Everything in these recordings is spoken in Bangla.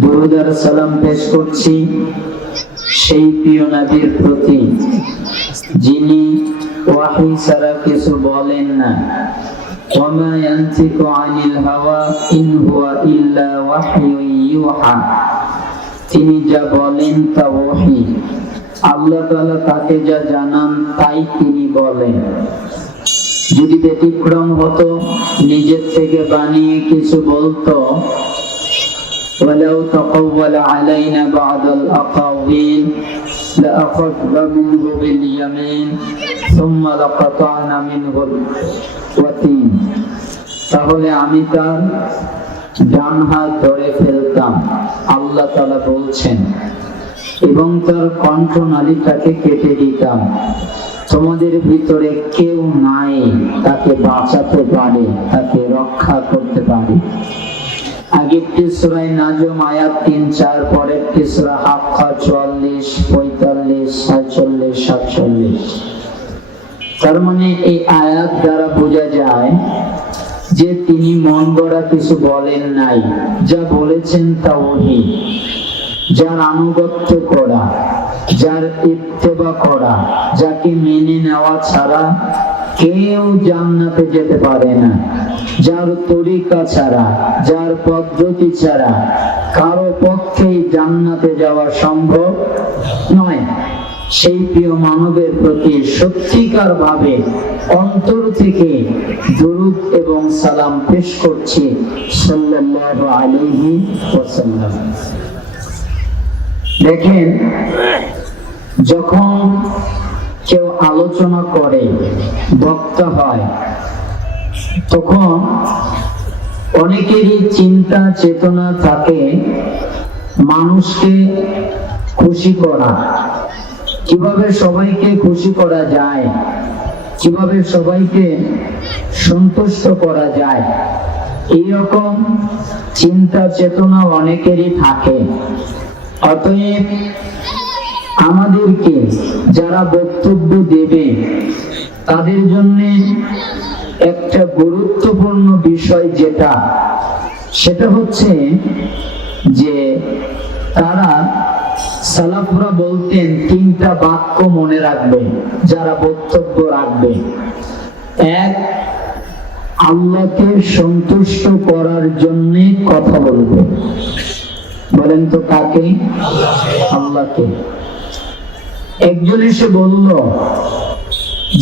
দুরূদ আর সালাম পেশ করছি সেই প্রিয় নবীর প্রতি যিনি ওয়াহী ছাড়া কিছু বলেন না। ওয়ামা ইয়ানতিকু আনিল হাওয়া ইন হুয়া ইল্লা ওয়াহয়ুন ইউহা। তিনি যা বলেন তা ওহী, আল্লাহ তাআলা তাকে যা জানান তাই তিনি বলেন। যদি ব্যতিক্রম হতো, নিজের থেকে বানিয়ে কিছু বলতো, ওয়ালাউ তাকাওয়ালা আলাইনা বা'দাল আকাওয়িল লাআখাযনা মিনহু বিল ইয়ামিন সুম্মা লাকাতা'না মিনহুল ওয়াতিন। তাহলে আমি তার ডান হাত ধরে ফেলতাম, আল্লাহ তাআলা বলছেন, এবং তার কণ্ঠনালীটাকে কেটে দিতাম। তোমাদের ভিতরে কেউ নাই তাকে বাঁচাতে পারে, তাকে রক্ষা করতে পারে। আগেরটি সূরা নাজম আয়াত 3-4, পরেরটি সূরা হাক্কা 44, 45, 46, 47। তার মানে এই আয়াত দ্বারা বোঝা যায় যে তিনি মন গড়া কিছু বলেন নাই, যা বলেছেন তা ওহী। যার আনুগত্য করা, যার ইত্তেবা করা, যাকে মেনে নেওয়া ছাড়া কেউ জান্নাতে যেতে পারে না, যার তরিকা ছাড়া, যার পদ্ধতি ছাড়া কারো পক্ষেই জান্নাতে যাওয়া সম্ভব নয়, সেই প্রিয় মানবের প্রতি সত্যিকার ভাবে অন্তর থেকে দুরূদ এবং সালাম পেশ করছি সাল্লাল্লাহু আলাইহি ওয়াসাল্লাম। দেখেন, যখন কেউ আলোচনা করে, বক্তা হয়, তখন অনেকেরই চিন্তা চেতনা থাকে মানুষকে খুশি করা, কিভাবে সবাইকে খুশি করা যায়, কিভাবে সবাইকে সন্তুষ্ট করা যায়, এইরকম চিন্তা চেতনা অনেকেরই থাকে। অতএব আমাদেরকে যারা বক্তব্য দেবে তাদের জন্য একটা গুরুত্বপূর্ণ বিষয় সেটা হচ্ছে যে তারা, সালাফরা বলতেন, 3টা বাক্য মনে রাখবে যারা বক্তব্য রাখবে। এক, আল্লাহকে সন্তুষ্ট করার জন্য কথা বলবে। বলেন তো কাকে? আল্লাহকে। একজন এসে বলল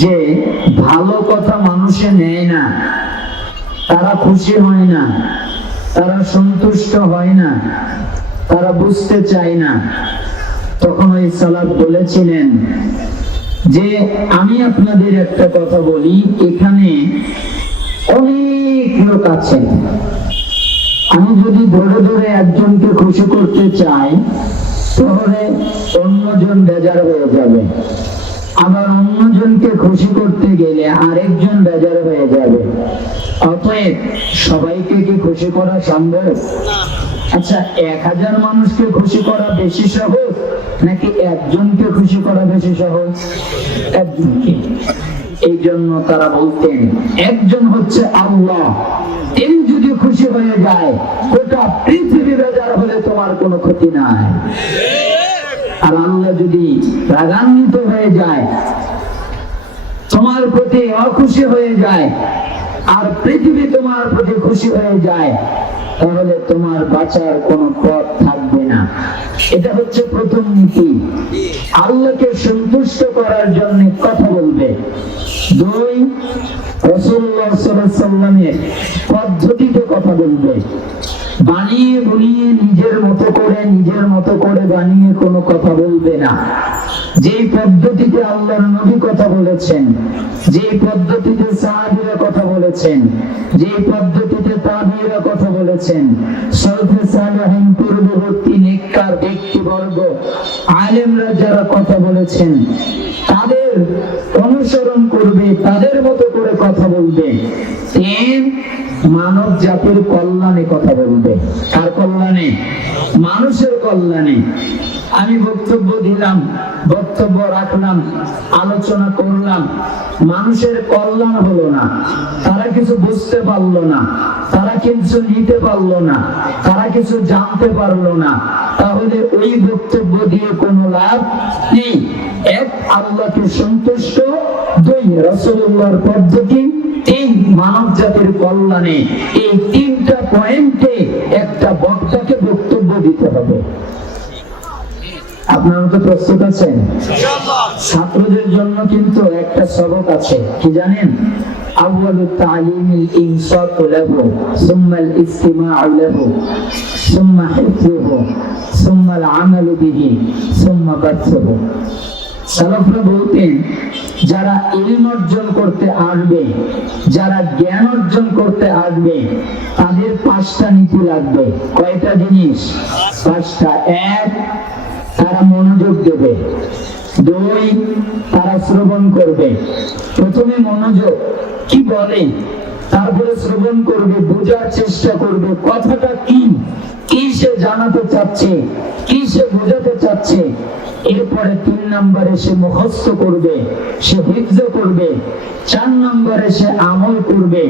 যে ভালো কথা মানুষে নেয় না, তারা খুশি হয় না, তারা সন্তুষ্ট হয় না, তারা বুঝতে চায় না। তখন ওই সালাফ বলেছিলেন যে আমি আপনাদের একটা কথা বলি, এখানে অনেক লোক আছেন, আমি যদি ধরে ধরে একজনকে খুশি করতে চাই তাহলে অন্যজন বেজার হয়ে যাবে, আবার অন্যজনকে খুশি করতে গেলে আরেকজন বেজার হয়ে যাবে। অতএব সবাইকে কি খুশি করা সম্ভব? আচ্ছা, 1000 মানুষকে খুশি করা বেশি সহজ নাকি একজনকে খুশি করা বেশি সহজ? একজনকে। এই জন্য তারা বলতেন একজন হচ্ছে আল্লাহ, তিনি যদি খুশি হয়ে যায় গোটা পৃথিবী বেজার হলে তোমার কোনো ক্ষতি নাই। আর আল্লাহ যদি রাগান্বিত হয়ে যায়, তোমার প্রতি অখুশি হয়ে যায়, আর পৃথিবী তোমার প্রতি খুশি হয়ে যায়, তাহলে তোমার বাঁচার কোনো পথ থাকবে না। এটা হচ্ছে প্রথম নীতি, আল্লাহকে সন্তুষ্ট করার জন্য কথা বলবে। 2, রাসূলুল্লাহ সাল্লাল্লাহু আলাইহি ওয়াসাল্লামের পদ্ধতিতে কথা বলবে। বানিয়ে বুনিয়ে নিজের মতো করে বানিয়ে কোনো কথা বলবে না। যেই পদ্ধতিতে আল্লাহর নবী কথা বলেছেন, যেই পদ্ধতিতে সাহাবীরা কথা বলেছেন, যেই পদ্ধতিতে তাবিঈরা কথা বলেছেন, সালফে সালেহিন পূর্ববর্তী নেককার ব্যক্তিবর্গ, আলেমরা যারা কথা বলেছেন, তাদের অনুসরণ করবে, তাদের মতো করে কথা বলবে। 3, মানব জাতির কল্যাণে কথা বলবে। কার কল্যাণে? মানুষের কল্যাণে। আমি বক্তব্য দিলাম, বক্তব্য রাখলাম, আলোচনা করলাম, মানুষের কল্যাণ হলো না, তারা কিছু বুঝতে পারলো না, তারা কিছু নিতে পারলো না, তারা কিছু জানতে পারলো না, তাহলে ওই বক্তব্য দিয়ে কোনো লাভ নেই। এক, আল্লাহকে সন্তুষ্ট; দুই, রাসূলুল্লাহর পদ্ধতি; তিন, মানব জাতির কল্যাণে। এই তিনটা পয়েন্টে একটা বক্তাকে বক্তব্য দিতে হবে। আপনারা তো প্রস্তুত আছেন? ছাত্রদের জন্য কিন্তু একটা সবক আছে, কি জানেন? আউয়ালুত তালিমিল ইনসাতু লাহু সুম্মাল ইসতিমাউ লাহু সুম্মা হিফযুহু সুম্মাল আমালু বিহি সুম্মা বাথুহু। সালাফরা বলতেন, যারা ইলম অর্জন করতে আসবে, যারা জ্ঞান অর্জন করতে আসবে, তাদের পাঁচটা নীতি লাগবে। কয়টা জিনিস? পাঁচটা। এক, তারা মনোযোগ দেবে। দুই, তারা শ্রবণ করবে। প্রথমে মনোযোগ, কি বলে, তারপরে শ্রবণ করবে, বোঝার চেষ্টা করবে কথাটা কি, কি সে জানাতে চাচ্ছে, কি সে বোঝাতে চাচ্ছে। এরপরে 3 নম্বরে সে মুখস্থ করবে, সে হিফজ করবে। 4 নম্বরে সে আমল করবে।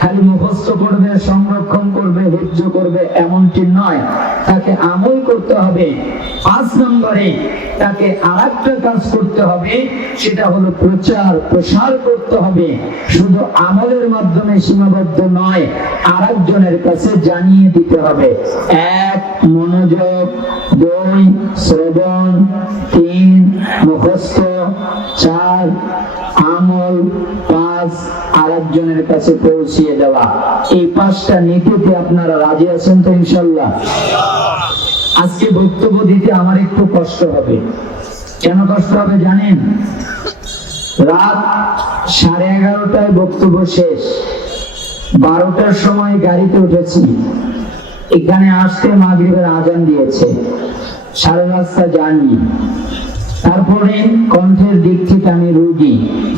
খালি মুখস্থ করবে, সংরক্ষণ করবে, হিফজ করবে এমনটি নয়, তাকে আমল করতে হবে। 5 নম্বরে তাকে আরেকটা কাজ করতে হবে, সেটা হলো প্রচার প্রসার করতে হবে। শুধু আমলের মাধ্যমে সীমাবদ্ধ নয়, আরেকজনের কাছে জানিয়ে দিতে হবে। 1, মনোযোগ; 2, শ্রবণ; 3, মুখস্থ; 4, আমল; 5, আরেকজনের কাছে পৌঁছিয়ে দেওয়া। এই 5টা নীতিতে আপনারা রাজি আছেন তো ইনশাআল্লাহ? আজকে বক্তব্য দিতে আমার একটু কষ্ট হবে। কেন কষ্ট হবে জানেন? রাত 11:30টায় বক্তব্য শেষ, 12টার সময় গাড়িতে উঠেছি, এখানে আসতে মাগরিবের আজান দিয়েছে, সারা রাস্তা জানি। তারপরে কণ্ঠের দিক থেকে আমি রোগী,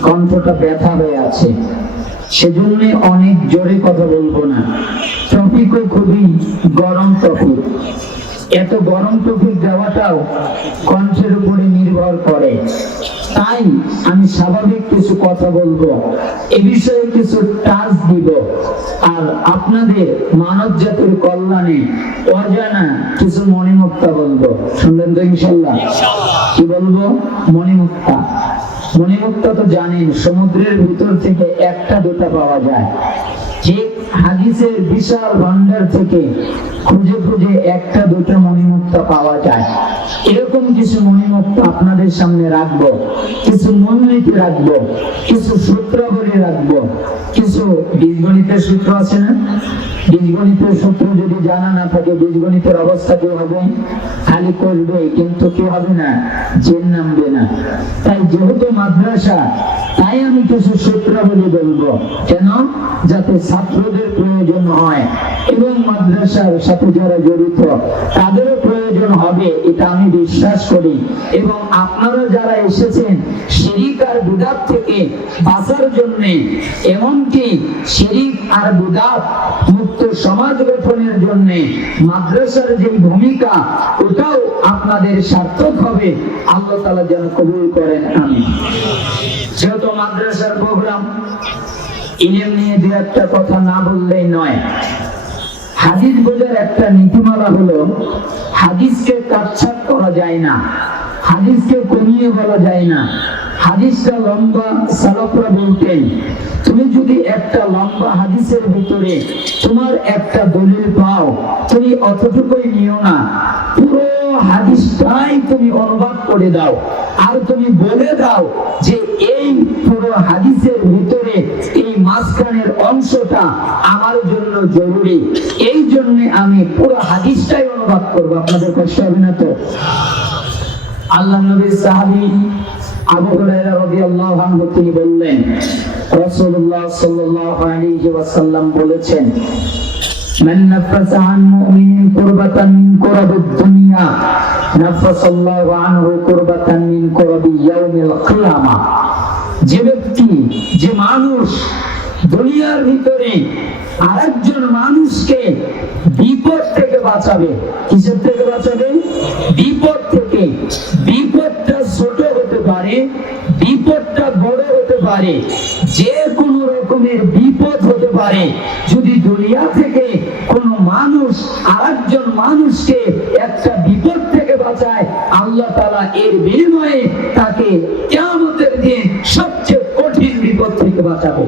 কণ্ঠটা ব্যথা হয়ে আছে, সেজন্য অনেক জোরে কথা বলবো না। টপিকও খুবই গরম টপিক। এত গরম টপিক দেওয়াটাও কণ্ঠের উপরে নির্ভর করে, তাই আমি স্বাভাবিক কিছু কথা বলবো, এ বিষয়ে কিছু টাচ দিব, আর আপনাদের মানব জাতির কল্যাণে অজানা কিছু মণিমুক্তা বলবো। শুনলেন তো ইনশাআল্লাহ? কি বলবো? মণিমুক্তা। মণিমুক্তা তো জানেন, সমুদ্রের ভিতর থেকে 1টা-2টা পাওয়া যায়। ঠিক হাদিসের বিশাল ভান্ডার থেকে খুঁজে খুঁজে 1টা-2টা মণিমুক্তা পাওয়া যায়। এরকম কিছু মণিমুক্তা আপনাদের সামনে রাখবো, কিছু মূলনীতি রাখবো, কিছু সূত্রাবলী রাখবো, কিছু বীজগণিতের সূত্র আছে না? বীজগণিতের সূত্র যদি জানা না থাকে, বীজগণিতের অবস্থা কি হবে? খালি করবে কিন্তু কি হবে না? জেন নামবে না। তাই যেহেতু মাদ্রাসা, তাই আমি কিছু সূত্রাবলী বলবো। কেন? যাতে ছাত্রদের প্রয়োজন হয় এবং মাদ্রাসার সাথে যারা জড়িত তাদেরও প্রয়োজন হবে, এটা আমি বিশ্বাস করি। এবং আপনারা যারা এসেছেন শিরিক আর বিদআত থেকে বাঁচার জন্য, এমনকি শিরিক আর বিদআত মুক্ত সমাজ গঠনের জন্য মাদ্রাসার যে ভূমিকা, ওটাও আপনাদের সার্থক হবে। আল্লাহ তাআলা যেন কবুল করেন, আমিন। যেহেতু মাদ্রাসার প্রোগ্রাম, ইলম নিয়ে দু একটা কথা না বললেই নয়। হাদিস বোঝার একটা নীতিমালা হলো, হাদিসকে কাটছাঁট করা যায় না, হাদিসকে কমিয়ে বলা যায় না। হাদিসটা লম্বা, সালাফরা বলতেন, তুমি যদি একটা লম্বা হাদিসের ভিতরে তোমার একটা দলিল পাও, তুমি অতটুকুই নিও না, পুরো হাদিসটাই তুমি অনুবাদ করে দাও, আর তুমি বলে দাও যে এই পুরো হাদিসের ভিতরে এই মাঝখানের অংশটা আমার জন্য জরুরি, এই জন্য আমি পুরো হাদিসটাই অনুবাদ করবো। আপনাদের কষ্ট হবে না তো? আল্লাহ নবীর সাহাবী আবু হুরায়রা রাদিয়াল্লাহু আনহু তিনি বললেন, রাসূলুল্লাহ সাল্লাল্লাহু আলাইহি ওয়াসাল্লাম বলেছেন, মান নাফাসা আন মুমিনিন কুরবাতান মিন কুরাবিদ দুনিয়া নাফাসাল্লাহু আনহু কুরবাতান মিন কুরাবি ইয়াউমিল কিয়ামাহ। যে ব্যক্তি, যে মানুষ দুনিয়ার ভিতরে আরেকজন মানুষকে বিপদ থেকে বাঁচাবে, কিসের থেকে বাঁচাবে? বিপদ থেকে। পারে, যে কোনো রকমের বিপদ হতে পারে। যদি দুনিয়া থেকে কোনো মানুষ আরেকজন মানুষকে একটা বিপদ থেকে বাঁচায়, আল্লাহ তাআলা এর বিনিময়ে তাকে কিয়ামতের দিন সবচেয়ে কঠিন বিপদ থেকে বাঁচাবে।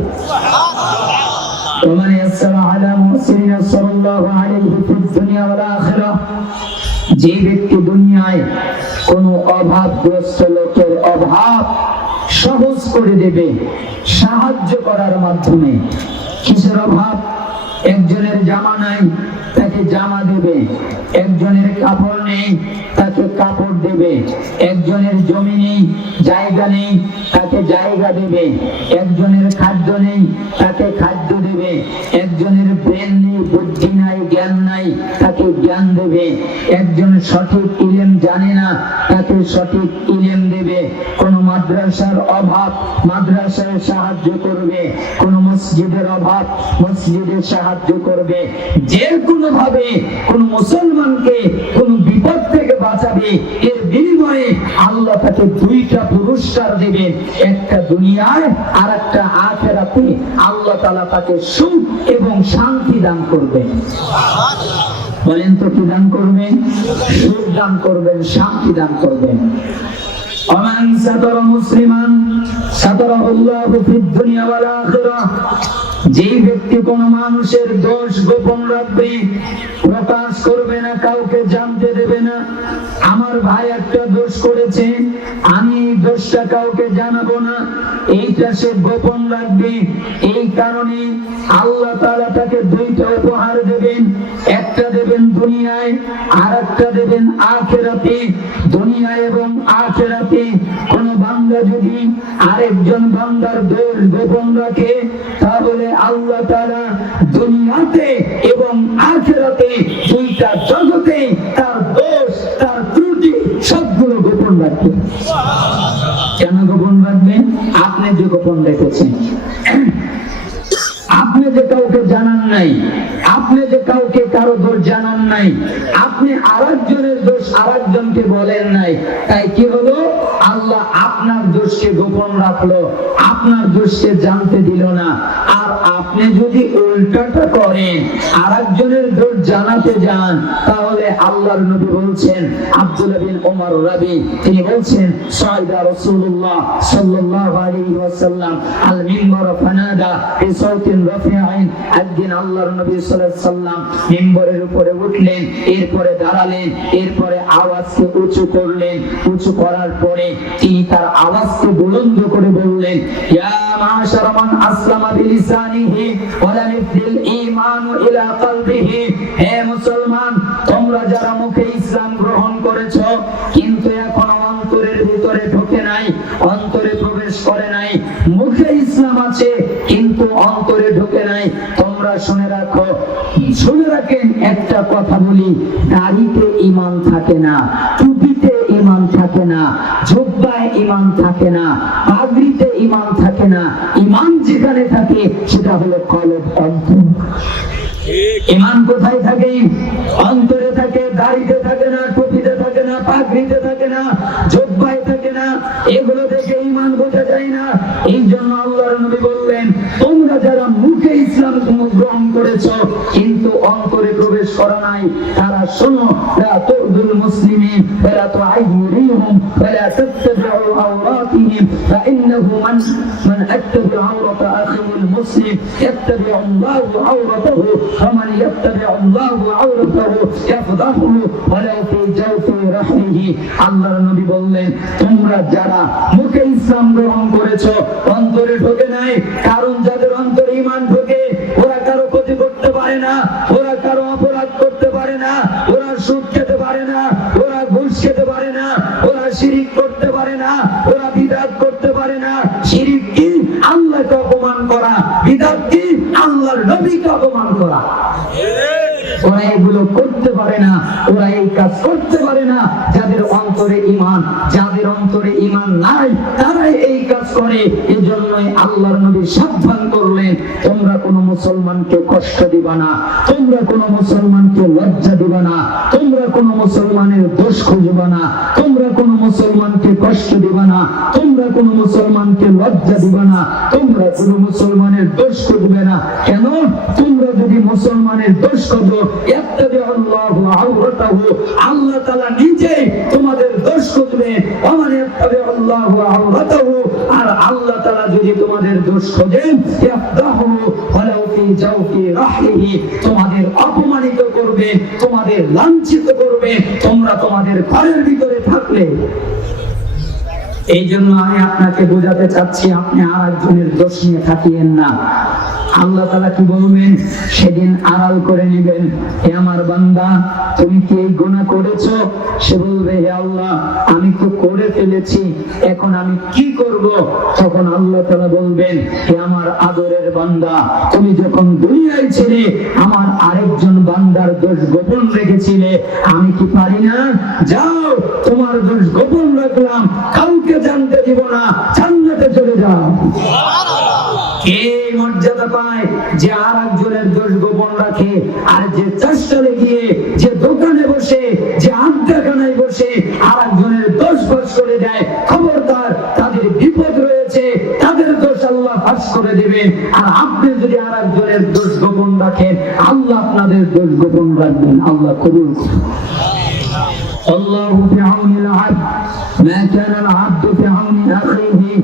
ومن يسر على محسن يسر الله عليه في الدنيا والآخرة। যে ব্যক্তি দুনিয়ায় কোনো অভাবগ্রস্ত লোকের অভাব সহজ করে দেবে সাহায্য করার মাধ্যমে। কিসের অভাব? একজনের জামা নাই, তাকে জামা দেবে। একজনের কাপড় নেই, তাকে কাপড় দেবে। একজনের জমি নেই, জায়গা নেই, তাকে জায়গা দেবে। একজনের খাদ্য নেই, তাকে খাদ্য দেবে। একজনের ব্রেন নেই, বুদ্ধি নাই, জ্ঞান নাই, তাকে জ্ঞান দেবে। একজন সঠিক ইলম জানে না, তাকে সঠিক ইলম দেবে। কোন মাদ্রাসার অভাব, মাদ্রাসায় সাহায্য করবে। কোন মসজিদের অভাব, মসজিদে সাহায্য করবে। যে কোনো ভাবে কোন মুসলমানকে কোন বিপদ থেকে বাঁচাবে, এর বিনিময়ে আল্লাহ তাকে দুইটা পুরস্কার দেবে, একটা দুনিয়ায় আর একটা আখিরাতে। আল্লাহ তাআলা তাকে সুখ এবং শান্তি দান করবেন। বলেন তো কি দান করবেন? সুখ দান করবেন, শান্তি দান করবেন। ومن ستر مسلما ستره الله في الدنيا والآخرة। যে ব্যক্তি কোন মানুষের দোষ গোপন রাখবে, প্রকাশ করবে না, কাউকে জানতে দেবে না। আমার ভাই একটা দোষ করেছে, আমি এই দোষটা কাউকে জানাবো না, এইটা সে গোপন রাখবে। এই কারণে আল্লাহ তাআলা তাকে দুইটা উপহার দেবেন, একটা দেবেন দুনিয়ায় আর একটা দেবেন আখিরাতে। দুনিয়ায় এবং আখিরাতে কোন বান্দা যদি আরেকজন বান্দার দোষ গোপন রাখে, তাহলে আল্লাহ তাআলা দুনিয়াতে এবং আখিরাতে দুইটা জগতে তার দোষ, তার ত্রুটি সবগুলো গোপন রাখবেন। কেন গোপন রাখবেন? আপনি যে গোপন রেখেছেন, আপনি যে কাউকে জানান নাই, আপনি যে কাউকে কারো দোষ জানান নাই, আপনি আরেকজনের দোষ আরেকজনকে বলেন নাই, তাই কি হলো? আল্লাহ আপনার দোষকে গোপন রাখলো, আপনার দোষকে জানতে দিল না। আর আপনি যদি উল্টাটা করেন, আরেকজনের দোষ জানাতে যান, তাহলে আল্লাহর নবী বলছেন, আব্দুল্লাহ বিন ওমর রাবি, তিনি বলছেন, সাইদা রাসূলুল্লাহ সাল্লাল্লাহু আলাইহি ওয়াসাল্লাম আল মিম্বার ফানাদা বিসাউতিন রাফিআইন। একদিন আল্লাহর নবী সাল্লাল্লাহু আলাইহি ওয়াসাল্লাম মিম্বরের উপরে উঠলেন, এরপরে দাঁড়ালেন, এরপরে আওয়াজকে উঁচু করলেন। উঁচু করার পরে তিনি তার আওয়াজকে বুলন্দ করে বললেন, ইয়া মাশারা মান আসলামা বিলিসানিহি ওয়া লাম ইয়াফদিল ঈমানু ইলা কলবিহি। হে মুসলমান, তোমরা যারা মুখে ইসলাম গ্রহণ করেছো কিন্তু এখনো অন্তরের ভিতরে ঢোকে নাই, অন্তরে প্রবেশ করে নাই, মুখে ইসলাম আছে কিন্তু অন্তরে ঢোকে নাই, তোমরা শুনে রাখো, শুনে রাখেন একটা কথা বলি, দাড়িতে ঈমান থাকে না, টুপিতে ঈমান থাকে না, জুব্বায় ঈমান থাকে না, পাগড়িতে ঈমান থাকে না। ঈমান যেখানে থাকে সেটা হলো কলব, অন্তর। ঈমান কোথায় থাকে? অন্তরে থাকে। দাড়িতে থাকে না, টুপিতে থাকে না, পাগড়িতে থাকে না, জুব্বায় থাকে না। এগুলো দেখে ঈমান বোঝা যায় না। এই জন্য আল্লাহর নবী বললেন, তোমরা যারা মুখে ইসলাম গ্রহণ করেছো কিন্তু অন্তরে প্রবেশ করা নাই, তারা শোনো, লা তুযুল মুসলিমিন ওয়া লা তুআইয়িরুহুম ওয়া লা তাত্তাবিউ আওরাতিহিম ফাইন্নাহু মান আত্তাবি'আ আওরাতা আখিল মুসলিম ইয়াত্তাবি'ু আল্লাহু আওরাতাহু ওয়া মান ইয়াত্তাবি'ু আল্লাহু আওরাতাহু ইয়াফদাহুহু ওয়া লা ফি জাওফি রাহমিহি। আল্লাহর নবী বললেন, তোমরা যারা মুখে ইসলাম গ্রহণ করেছো অন্তরে ঢোকে নাই, কারণ যাদের অন্তরে ঈমান ঢোকে ওরা কারো ক্ষতি করতে পারে না, ওরা কারো অপরাধ করতে পারে না, ওরা সুদ খেতে পারে না, ওরা ঘুষ খেতে পারে না, ওরা শিরিক করতে পারে না, ওরা বিদআত করতে পারে না। শিরিক কি? আল্লাহকে অপমান করা। বিদআত কি? আল্লাহর নবীকে অপমান করা। ওরা এগুলো করতে পারে না, ওরা এই কাজ করতে পারে না যাদের অন্তরে ঈমান। যাদের অন্তরে ঈমান নাই তারাই এই কাজ করে। এজন্যই আল্লাহর নবী সাবধান করলেন, তোমরা কোনো মুসলমানকে কষ্ট দিবা না, তোমরা কোনো মুসলমানকে লজ্জা দিবা না, তোমরা কোনো মুসলমানের দোষ খুঁজবা না, তোমরা কোনো মুসলমানকে কষ্ট দিবা না, তোমরা কোনো মুসলমানকে লজ্জা দিবা না, তোমরা কোনো মুসলমানের দোষ খুঁজবে না। কেন? তোমরা যদি মুসলমানের দোষ খোঁজো, ইত্তাবিউল্লাহু আওরাতাহু, আল্লাহ তাআলা নিজেই তোমাদের দোষ খুঁজবে। ওমান ইত্তাবিউল্লাহু আওরাতাহু, আর আল্লাহ তাআলা যদি তোমাদের দোষ খোঁজেন, ইয়াফদাহু ওয়ালাউ ফি জাওফি রাহলিহি, তোমাদের অপমানিত করবে, তোমাদের লাঞ্ছিত করবে, তোমরা তোমাদের ঘরের ভিতরে থাকলে। এই জন্য আমি আপনাকে বোঝাতে চাচ্ছি, আপনি আর একজনের দোষ নিয়ে থাকিয়েন না। আল্লাহ তাআলা কি বলবেন? সেদিন আড়াল করে নেবেন, হে আমার বান্দা তুমি কি এই গুনাহ করেছো? সে বলবে, হে আল্লাহ আমি তো করে ফেলেছি, এখন আমি কি করব? তখন আল্লাহ তাআলা বলবেন, হে আমার আদরের বান্দা, তুমি যখন দুনিয়ায় ছিলে আমার আরেকজন বান্দার দোষ গোপন রেখেছিলে, আমি কি পারি না? যাও তোমার দোষ গোপন রাখলাম, কাউকে জানতে দিব না, জান্নাতে চলে যাও। এই মর্যাদা পায় যে আর একজনের দোষ গোপন রাখে, আর যে চাষালে গিয়ে, যে দোকানে বসে, যে আড্ডাখানায় বসে আর একজনের দোষ ফাঁস করে দেয়, খবরদার তাদের বিপদ রয়েছে, তাদের দোষ আল্লাহ ফাঁস করে দেবেন। আর আপনি যদি আর একজনের দোষ গোপন রাখেন, আল্লাহ আপনাদের দোষ গোপন রাখবেন। আল্লাহ কবুল করুন। আল্লাহু ফি আউনিল আবদ মা কানা আল আবদু ফি আউনি আখিহি,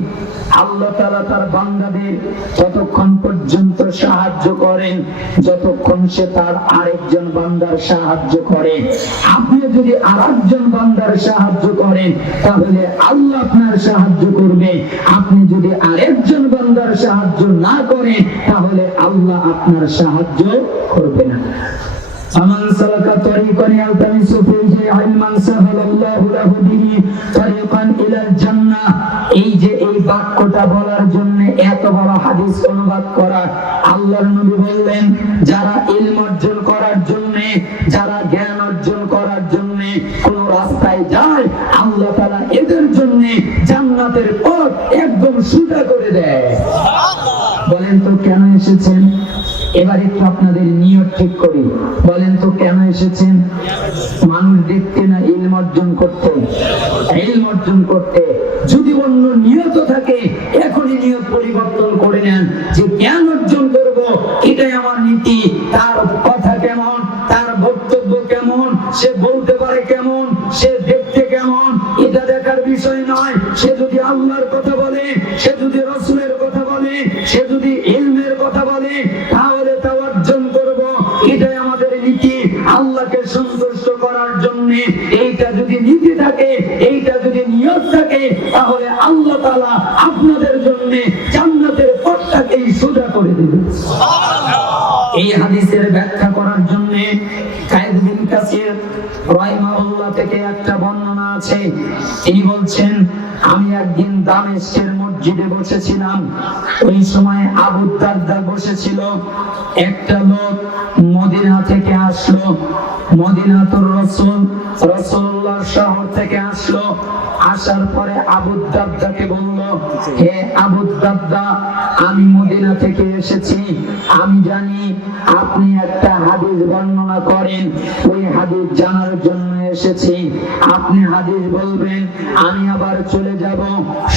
আল্লাহ তাআলা তার বান্দাদের ততক্ষণ পর্যন্ত সাহায্য করেন যতক্ষণ সে তার আরেকজন বান্দার সাহায্য করে। আপনি যদি আরেকজন বান্দার সাহায্য করেন তাহলে আল্লাহ আপনার সাহায্য করবে। আপনি যদি আরেকজন বান্দার সাহায্য না করেন তাহলে আল্লাহ আপনার সাহায্য করবে না। আমান সালাকা তরিকান ইয়ালতামিসু ফীহি ইলমান সাহালাল্লাহু লাহু বিহি তরিকান ইলাল জান্নাহ। এই যে এই বাক্যটা বলার জন্য এত বড় হাদিস অনুবাদ করা, আল্লাহর নবী বললেন, যারা ইলম অর্জন করার জন্য, যারা জ্ঞান অর্জন করার জন্য কোন রাস্তায় যায়, আল্লাহ তাআলা এদের জন্য জান্নাতের পথ একদম সোজা করে দেয়। বলেন তো কেন এসেছেন? এবার একটু আপনাদের নিয়ত ঠিক করি। বলেন তো কেন এসেছেন? মানুষ দেখতে না ইলম অর্জন করতে? ইলম অর্জন করতে। যদি অন্য নিয়ত থাকে এখনই নিয়ত পরিবর্তন করে নেন যে জ্ঞান অর্জন করব, এটাই আমার নীতি। তার কথা কেমন, তার বক্তব্য কেমন, সে বলতে পারে কেমন, সে দেখতে কেমন, এটা দেখার বিষয় নয়। সে যদি আল্লাহর কথা বলে, সে যদি রাসূলের কথা বলে, সে যদি ইলমের কথা বলে, তাহলে তা অর্জন করব, এটাই আমাদের নীতি। আল্লাহকে সন্তুষ্ট করার জন্য এইটা যদি নীতি থাকে, এইটা যদি নিয়ত থাকে, তাহলে আল্লাহ তাআলা আপনাদের জন্য জান্নাতের পথটাকেই সোজা করে দেবেন। এই হাদিসের ব্যাখ্যা করার জন্য কায়েদ বিন কাসির রাহিমাহুল্লাহ থেকে একটা বর্ণনা আছে। তিনি বলছেন, আমি একদিন দামেস্কের মসজিদে বসেছিলাম। ওই সময় আবু দারদা বসেছিল। একটা লোক মদিনা থেকে আসলো, মদিনাতুর রাসূল রাসূলুল্লাহ শহর থেকে আসলো। আসার পরে আবু দারদাকে বলল, হে আবু দারদা, আমি মদিনা থেকে এসেছি, আমি জানি আপনি একটা হাদিস বর্ণনা করেন, ওই হাদিস জানার জন্য এসেছি। আপনি হাদিস বলবেন, আমি আবার চলে যাব।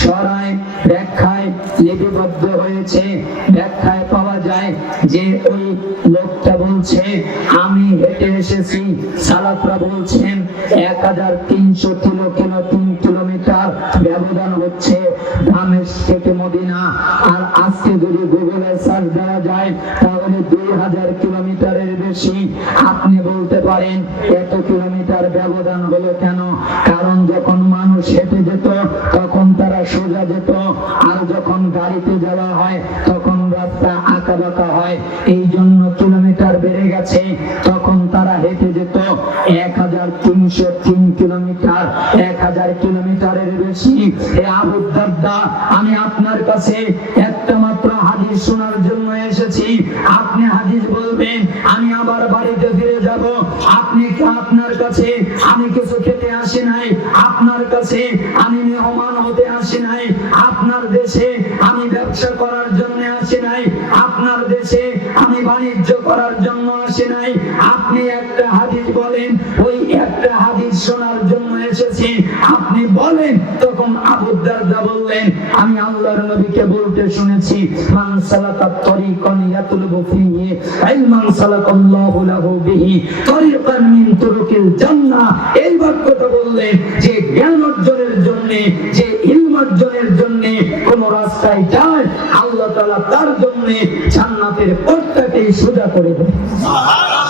শরয় ব্যাখ্যায় লিপিবদ্ধ হয়েছে, ব্যাখ্যায় পাওয়া যায় যে ওই লোকটা বলছে, আমি হেঁটে এসেছি। সালাফরা বলছেন 1303 কিলোমিটার ব্যবধান হচ্ছে দামেস্ক থেকে মদিনা। আর আজকে যদি গুগলে সার্চ দেওয়া যায় তাহলে 2000 কিলোমিটারের বেশি। আপনি বলতে পারেন এত কিলোমিটার ব্যবধান হলো কেন? কারণ যখন মানুষ হেঁটে যেত তখন তারা সোজা যেত, আর যখন গাড়িতে যাওয়া হয় তখন রাস্তা আঁকা বাঁকা হয়, এই জন্য কিলোমিটার বেড়ে গেছে। তখন তারা হেঁটে যেত 1303 কিলোমিটার, 1000 কিলোমিটারের বেশি। হে আবু দারদা, আমি আপনার কাছে একটা মাত্র হাদিস শোনার জন্য এসেছি। আপনি হাদিস বলবেন, আমি আবার বাড়িতে ফিরে যাব। আপনার কাছে আমি কিছু খেতে আসি নাই, আপনার কাছে আমি মেহমান হতে আসি নাই, আপনার দেশে আমি ব্যবসা করার জন্য আসি নাই, আপনার দেশে আমি বাণিজ্য করার জন্য আসি নাই। আপনি একটা হাদিস বলেন, ওই একটা হাদিস শোনার জন্য এসেছি, আপনি বলেন। তখন আবু দারদা বললেন, আমি আল্লাহর নবীকে বলতে শুনেছি, মান সালাকা তরিকান ইয়াতলুবু ফিহি ইলমান সালাকাল্লাহু লাহু বিহি তরিকান মিন তুরুকিল জান্নাহ। এই বাক্যটা বললেন যে জ্ঞান অর্জনের জন্য, যে ইলম অর্জনের জন্য কোন রাস্তায় যায়, আল্লাহ তাআলা তার জন্য জান্নাতের পথটাকে সোজা করে দেন। সুবহানাল্লাহ।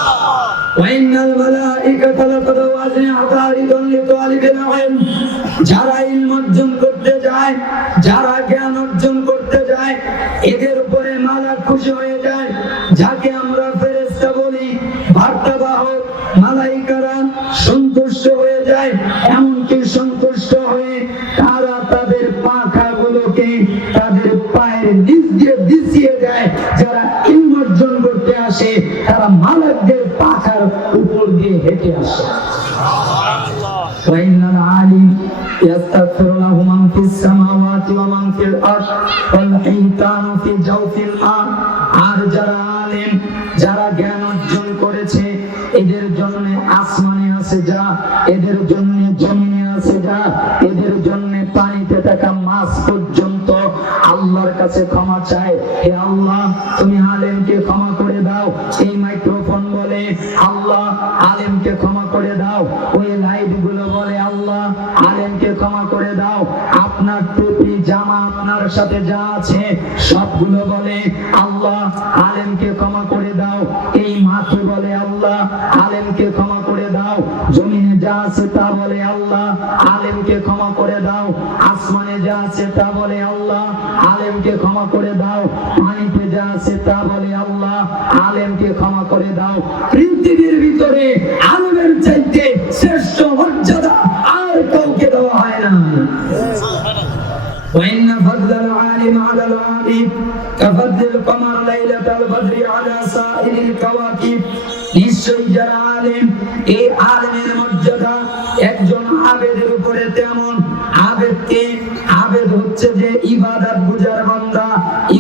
ওয়াইনাল মালাইকাতা লাতাদউ আজনিহাতা লিদান লিতালিবিল ইলম। যারা ইলম অর্জন করতে যায়, যারা জ্ঞান অর্জন করতে যায়, এদের উপরে মালাক খুশি হয়ে যায়। যাকে আমরা ফেরেশতা বলি, বার্তাবাহক মালাইকারা সন্তুষ্ট হয়ে যায়। এমনকি সন্তুষ্ট হয়ে তারা তাদের পাখাগুলোকে তাদের পায়ের নিচ দিয়ে বিছিয়ে দেয়। যারা ইলম অর্জন করতে আসে, তারা মালাকদের পাখার উপর দিয়ে হেঁটে আসে। ওয়াইনাল আলিম ইয়াস্তাগফিরু লাহু মান ফিস সামাওয়াতি ওয়া মান ফিল আরদ ওয়াল হিতানু ফি জাওফিল আরদ। আর যারা আলেম, যারা জ্ঞান অর্জন করেছে, এদের জন্য আসমানে আছে যা, এদের জন্য জমিনে আছে যা, এদের জন্য পানিতে থাকা মাছ পর্যন্ত আল্লাহর কাছে ক্ষমা চায়। হে আল্লাহ, তুমি আলেমকে ক্ষমা করে দাও। এই মাইক্রোফোন বলে, আল্লাহ আলেমকে ক্ষমা করে দাও। ওই লাইট গুলো বলে, আল্লাহ আলেমকে ক্ষমা করে দাও। আপনার টুপি জামা আপনার সাথে যা আছে সবগুলো বলে, আল্লাহ আলেমকে ক্ষমা করে দাও। এই মাটি বলে, আল্লাহ আলেমকে ক্ষমা করে দাও। জমিনে যা আছে তা বলে, আল্লাহ আলেমকে ক্ষমা করে দাও। আসমানে যা আছে তা বলে, আল্লাহ আলেমকে ক্ষমা করে দাও। পানিতে যা আছে তা বলে, আল্লাহ আলেমকে ক্ষমা করে দাও। পৃথিবীর ভিতরে আলেমের চাইতে শ্রেষ্ঠ মর্যাদা আর কাউকে দেওয়া হয় না। وإن فضل العالم على العابد كفضل القمر ليلة البدر على سائر الكواكب। নিশ্চয়ই যারা আলেম, এই আলেমের মর্যাদা একজন আবেদের উপরে তেমন। আবেদকে, আবেদ হচ্ছে যে ইবাদত গুজার বান্দা,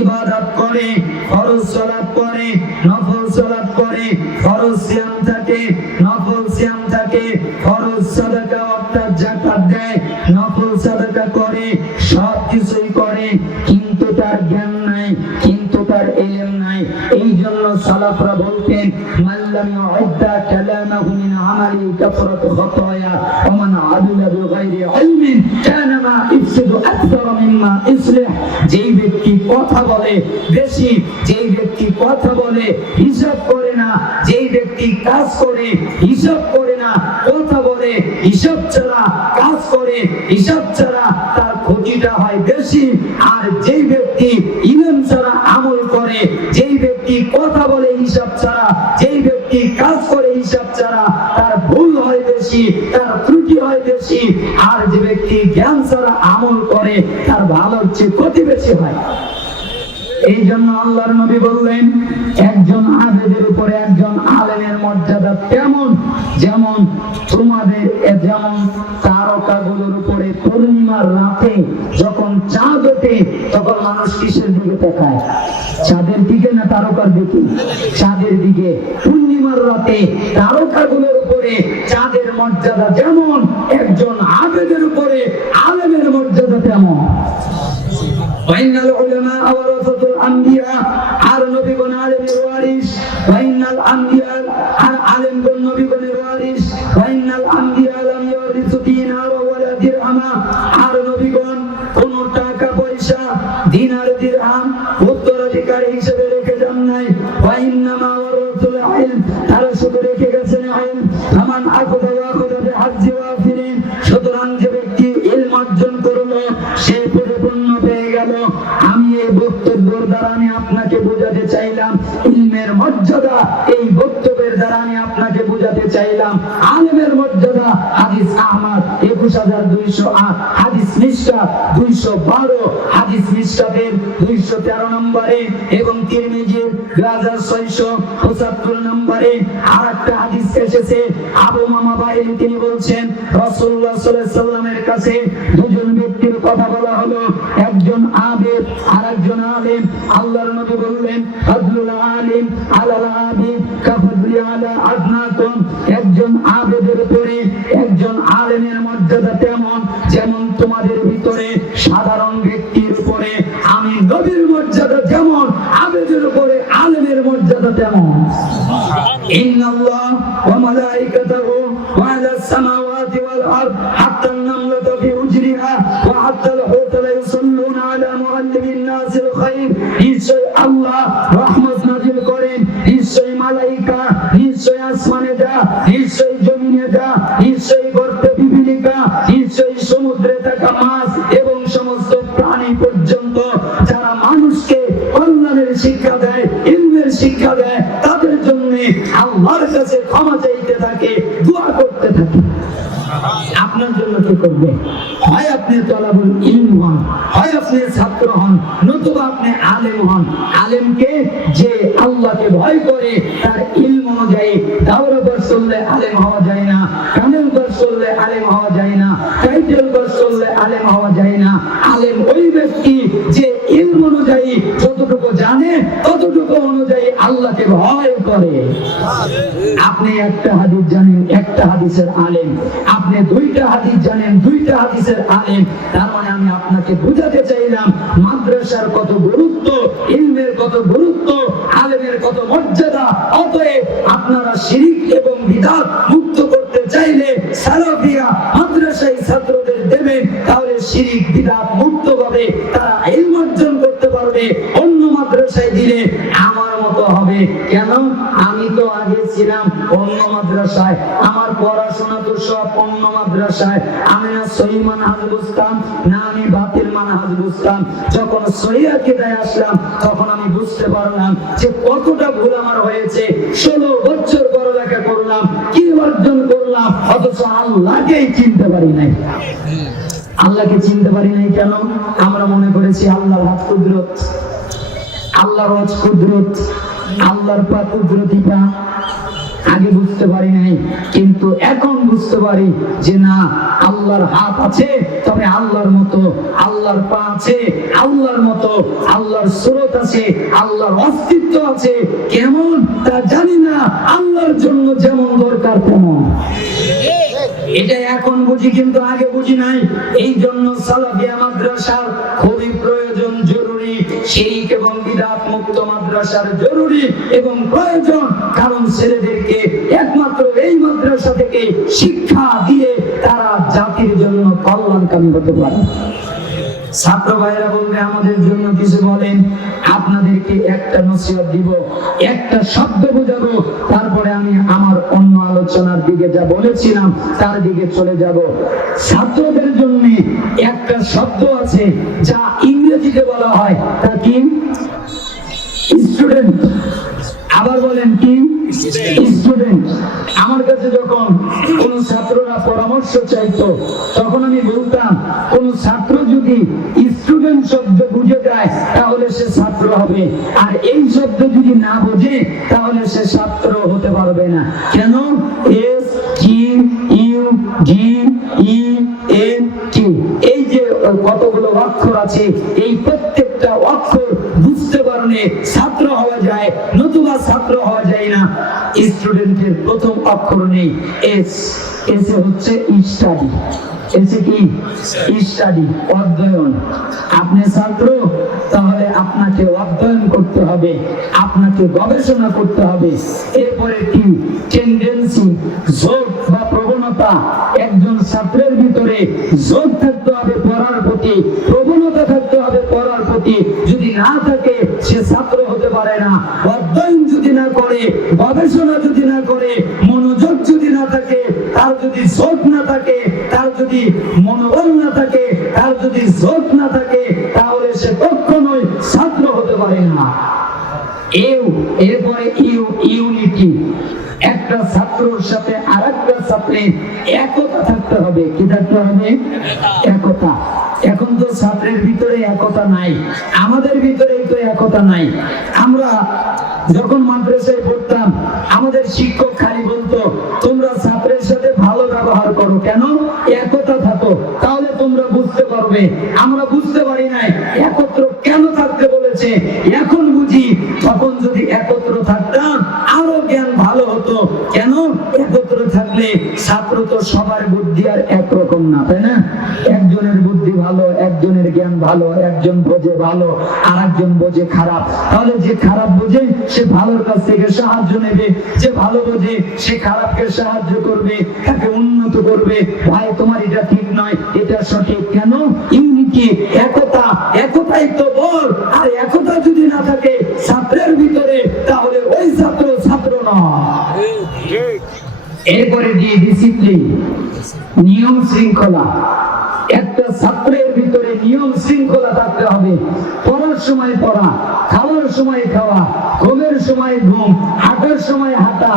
ইবাদত করে, ফরজ সালাত করে, নফল সালাত করে, ফরজ সিয়াম থাকে, নফল সিয়াম থাকে, ফরজ সাদাকা অর্থাৎ যাকাত দেয়, নফল সাদাকা করে, সব কিছুই করে, কিন্তু তার জ্ঞান নাই, কিন্তু তার ইলম নাই। এই জন্য সালাফরা বলতেন, মাল্লাম ইউদ্দা কালামাহু মিন আমালি কাফরাত খাতায়া ওয়া মান আমিলা বিগাইরি ইলমিন কানা মা ইফসাদু আকবার মিম্মা ইসলাহ। যেই ব্যক্তি কথা বলে বেশি, যেই ব্যক্তি কথা বলে হিসাব করে না, যেই ব্যক্তি কাজ করে হিসাব করে না, কথা বলে হিসাব ছাড়া, কাজ করে হিসাব ছাড়া, তার ক্ষতিটা হয় বেশি। আর যেই ব্যক্তি ইলম ছাড়া আমল করে, যেই ব্যক্তি কথা বলে হিসাব ছাড়া, যেই ব্যক্তি কাজ করে হিসাব ছাড়া, তার ভুল হয় বেশি, তার ত্রুটি হয় বেশি। আর যে ব্যক্তি জ্ঞান ছাড়া আমল করে, তার ভালোর চেয়ে ক্ষতি বেশি হয়। এই জন্য আল্লাহর নবী বললেন, একজন আবেদের উপরে একজন আলেমের মর্যাদা তেমন, যেমন তোমাদের যেমন তারকাগুলোর উপরে পূর্ণিমার রাতে যখন চাঁদ ওঠে, তখন মানুষ কিসের দিকে তাকায়? চাঁদের দিকে না তারকার দিকে? চাঁদের দিকে। পূর্ণিমার রাতে তারকাগুলোর উপরে চাঁদের মর্যাদা যেমন, একজন আবেদের উপরে আলেমের মর্যাদা তেমন। ওয়াইনাল উলামা ওয়ারাসাতুল আম্বিয়া, আর নবীগণ আলেমের ওয়ারিস। ওয়াইনাল আম্বিয়া, আর আলেমগণ নবীগণের ওয়ারিস। ওয়াইনাল আম্বিয়া লাম ইউরিসু দিনার ওয়ালা দিরহামা, আর নবীগণ কোন টাকা পয়সা, দিনার দিরহাম উত্তরাধিকারী হিসেবে রেখে যান নাই। ওয়াইন্নামা ওয়ারাসাতুল ইলম, তারা শুধু রেখে গেছেন ইলম। আমান আখযা ওয়াখযা বিহাজ্জি ওয়াফিরিন, সুতরাং যে ব্যক্তি ইলম অর্জন করলো সে পরিপূর্ণ পেয়ে গেল। আমি এই বক্তব্যের দ্বারা আমি আপনাকে বোঝাতে চাইলাম ইলমের মর্যাদা। এই বক্তব্যের দ্বারা আমি আপনাকে বোঝাতে চাইলাম আলেমের মর্যাদা। হাদিস আহমদ 21,208 হাদিস মিশকাত 212 হাদিস মিশকাতের 213 নম্বরে এবং তিরমিজির 2675 নম্বরে আরেকটা হাদিস এসেছে। আবু মামা বাইলি তিনি বলছেন রাসূলুল্লাহ সাল্লাল্লাহু আলাইহি ওয়াসাল্লামের কাছে দুজন ব্যক্তির কথা বলা হলো, একজন আবেদ আর একজন আলেম। আল্লাহর নবী বললেন ফাদলুল আলিম আলাল আবিদ কাফদলি আলা আদনাকুম, একজন আবেদের উপরে একজন আলেমের মর্যাদা তেমন যেমন তোমাদের ভিতরে সাধারণ ব্যক্তির উপরে আমি নবীর মর্যাদা যেমন আবেদের উপরে আলেমের মর্যাদা তেমন। ইন্নাল্লাহ ওয়া মালাইকাতাহু ওয়া আলাস সামাওয়াতি ওয়াল আরদ হাত্তা আন-নামলাতু ফি উজরিহা ওয়া হাত্তা আল-হুত লা ইউসাল্লুনা আলা মুআল্লিমিন নাসিল খায়র। নিশ্চয় আল্লাহ রহমত নাযিল করেন, নিশ্চয় মালাইকা, নিশ্চয় আসমানে যা, নিশ্চয় জমিনে যা, নিশ্চয় গর্তে পিপীলিকা, নিশ্চয় সমুদ্রে থাকা মাছ এবং সমস্ত প্রাণী পর্যন্ত যারা মানুষকে কল্যাণের শিক্ষা দেয়, ইলমের শিক্ষা দেয়, তাদের জন্য আল্লাহর কাছে ক্ষমা চাইতে থাকে, দোয়া করতে থাকে। আপনার জন্য কি করবে? হয় আপনি তলাবুল ইলম হন, হয় আপনি ছাত্র হন, নতুবা আপনি আলেম হন। আলেমকে যে আল্লাহকে ভয় করে তার ইলম অনুযায়ী দাওরা কোর্স করলে আলেম হওয়া যায় না, কামেল কোর্স করলে আলেম হওয়া যায় না, টাইটেল কোর্স করলে আলেম হওয়া যায় না। আলেম ওই ব্যক্তি যে ইলম অনুযায়ী যতটুকু জানে ততটুকু অনুযায়ী আল্লাহকে ভয় করে। আপনি একটা হাদিস জানেন, একটা হাদিসের আলেম, আপনি দুইটা হাদিস জানেন, দুইটা হাদিসের আলেম। তার মানে আমি আপনাকে বুঝাতে চাইলাম মাদ্রাসার কত গুরুত্ব, ইলমের কত গুরুত্ব, আলেমের কত মর্যাদা। অতএব আপনারা শিরক এবং বিদআত মুক্ত করতে চাইলে সালাফিয়া মাদ্রাসায় ছাত্রদের দেবেন, তাহলে শিরক বিদআত মুক্ত ভাবে তারা ইলম অর্জন করতে পারবে। অন্য মাদ্রাসায় দিলে আমার মতো হবে। কেন? আমি তো আগে ছিলাম অন্য মাদ্রাসায়, আমার পড়াশোনা তো সব অন্য মাদ্রাসায়। আমি না সহি মানহাজ বুঝতাম, না আমি বাতিল মানহাজ বুঝতাম। যখন সহি আকীদায় আসলাম তখন আমি বুঝতে পারলাম যে কতটা ভুল আমার হয়েছে। 16 বছর পড়ালেখা করলাম, কি অর্জন করলাম, অথচ আল্লাহকেই চিনতে পারি নাই। আল্লাহকে চিনতে পারি নাই কেন? আমরা মনে করেছি আল্লাহর হাত কুদরত, আল্লাহর ওয়াজ কুদরত, আল্লাহর পা কুদরতি পা। আগে বুঝতে পারি নাই, কিন্তু এখন বুঝতে পারি যে না, আল্লাহর হাত আছে তবে আল্লাহর মতো, আল্লাহর পা আছে আল্লাহর মতো, আল্লাহর সুরত আছে, আল্লাহর অস্তিত্ব আছে। কেমন তা জানি না, আল্লাহর জন্য যেমন দরকার তেমন। এটা এখন বুঝি, কিন্তু আগে বুঝি নাই। এই জন্য সালাফিয়া মাদ্রাসার খুবই প্রয়োজন, জরুরি। শিরক এবং বিদআত মুক্ত মাদ্রাসার জরুরি এবং প্রয়োজন। কারণ ছেলেদেরকে একমাত্র এই মাদ্রাসা থেকে শিক্ষা দিয়ে তারা জাতির জন্য কল্যাণকামী হতে পারে। ছাত্র ভাইরা বলবে আমাদের জন্য কিছু বলেন। আপনাদেরকে একটা নসিহত দিব, একটা শব্দ বোঝাবো, তারপরে আমি আমার অন্য আলোচনার দিকে যা বলেছিলাম তার দিকে চলে যাব। ছাত্রদের জন্য একটা শব্দ আছে যা ইংরেজিতে বলা হয়, তা কি? স্টুডেন্ট। আবার বলেন কি? স্টুডেন্ট। আমার কাছে যখন কোন ছাত্ররা পরামর্শ চাইতো তখন আমি বলতাম কোন ছাত্র যদি স্টুডেন্ট শব্দ বুঝে যায় তাহলে সে ছাত্র হবে, আর এই শব্দ যদি না বোঝে তাহলে সে ছাত্র হতে পারবে না। কেন? S T U D E N T, এই যে কতগুলো অক্ষর আছে, এই প্রত্যেকটা অক্ষর বুঝতে পারলে ছাত্র হওয়া যায়, নতুবা ছাত্র হওয়া যায় না। স্টুডেন্টের প্রথম অক্ষর নেই এস, এসে হচ্ছে স্টাডি। এসে কি? স্টাডি, অধ্যয়ন। আপনি ছাত্র, তাহলে আপনাকে অধ্যয়ন করতে হবে, আপনাকে গবেষণা করতে হবে। এরপরে কি? টেন্ডেন্সি, ঝোঁক বা প্রবণতা। একজন ছাত্রের ভিতরে ঝোঁক থাকতে হবে পড়ার প্রতি, প্রবণতা থাকতে হবে পড়ার প্রতি। যদি না থাকে সে ছাত্র হতে পারে না। অধ্যয়ন যদি না করে, গবেষণা যদি না করে, মনোযোগ যদি না থাকে, তার যদি ঝোঁক না থাকে, তার যদি মনোবল না থাকে, তার যদি ঝোঁক না থাকে, তাহলে সে কখনোই ছাত্র হতে পারে না। এরপরে ইউনিটি। একটা ছাত্রের সাথে আরেকটা ছাত্রের একতা থাকতে হবে। কি থাকতে হবে? একতা। এখন তো ছাত্রের ভিতরে একতা নাই, আমাদের ভিতরে তো একতা নাই। আমরা যখন মাদ্রাসায় পড়তাম আমাদের শিক্ষক খালি বলতো তোমরা ছাত্রের সাথে ভালো ব্যবহার করো, কেন? একতা থাকো, তাহলে তোমরা বুঝতে পারবে। আমরা বুঝতে পারি নাই একত্র কেন থাকতে বলেছে, এখন বুঝি তখন যদি একত্র থাকতাম আরো জ্ঞান ভালো হতো। কেন? একত্র থাকলে ছাত্র তো সবার বুদ্ধি আর একরকম না, তাই না? একজনের বুদ্ধি ভালো, একজনের জ্ঞান ভালো, একজন বোঝে ভালো আর একজন বোঝে খারাপ। তাহলে যে খারাপ বোঝে সে ভালোর কাছ থেকে সাহায্য নেবে, যে ভালো বোঝে সে খারাপকে সাহায্য করবে, তাকে উন্নত করবে। ভাই তোমার এটা ঠিক নয়, এটা সঠিক। কেন? ইউনিটি, একতা। একতাই তো বল। আর একতা যদি না থাকে ছাত্রের ভিতরে তাহলে ওই ছাত্র ছাত্র নয়। এরপরে দিয়ে ডিসিপ্লিন, নিয়ম শৃঙ্খলা। একটা ছাত্রের ভিতরে নিয়ম শৃঙ্খলা থাকতে হবে। পড়ার সময় পড়া, খাওয়ার সময় খাওয়া, ঘুমের সময় ঘুম, হাঁটার সময় হাঁটা,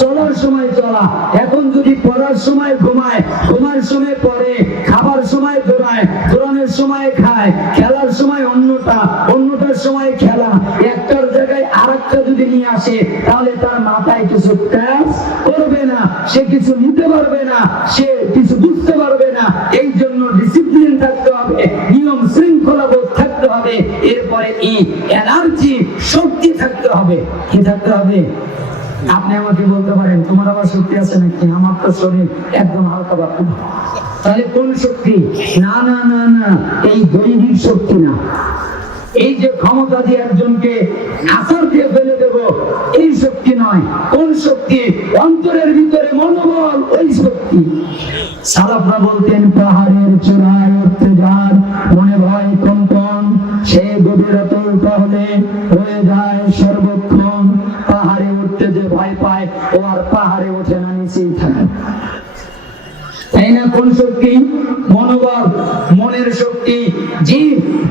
চলার সময় চলা। এখন যদি পড়ার সময় ঘুমায়, ঘুমার সময় পড়ে, খাবার সময় দৌড়ায়, দৌড়ানোর সময় খায়, খেলার সময় অন্যটা, অন্যটার সময় খেলা, একটার জায়গায় আরেকটা যদি নিয়ে আসে তাহলে তার মাথায় কিছু কাজ করবে না, সে কিছু নিতে পারবে না, সে কিছু বুঝতে পারবে না। এই জন্য ডিসিপ্লিন থাকতে হবে, নিয়ম শৃঙ্খলা বোধ থাকতে হবে। এরপরে এই এনার্জি, শক্তি থাকতে হবে। কি থাকতে হবে? আপনি আমাকে বলতে পারেন তোমার আবার শক্তি আছে নাকি? আমার তো শরীর একদম হালকা পাতলা। তাহলে কোন শক্তি? না না না না, এই দৈহিক শক্তি না। এই যে ক্ষমতা দিয়ে একজনকে আছাড় দিয়ে ফেলে দেব, এই শক্তি নয়। কোন শক্তি? অন্তরের ভিতরে মনোবল, ওই শক্তি। সালাফরা বলতেন পাহাড়ের চূড়ায় উঠতে যার মনে ভয় কম্পন, সে গভীরতা তাহলে হয়ে যায় সর্বক্ষণ। পাহাড়ে উঠতে যে ভয় পায় ও আর পাহাড়ে ওঠে না, নিচেই থাকে। তাই না? কোন শক্তি? মনোবল, মনের শক্তি। জি,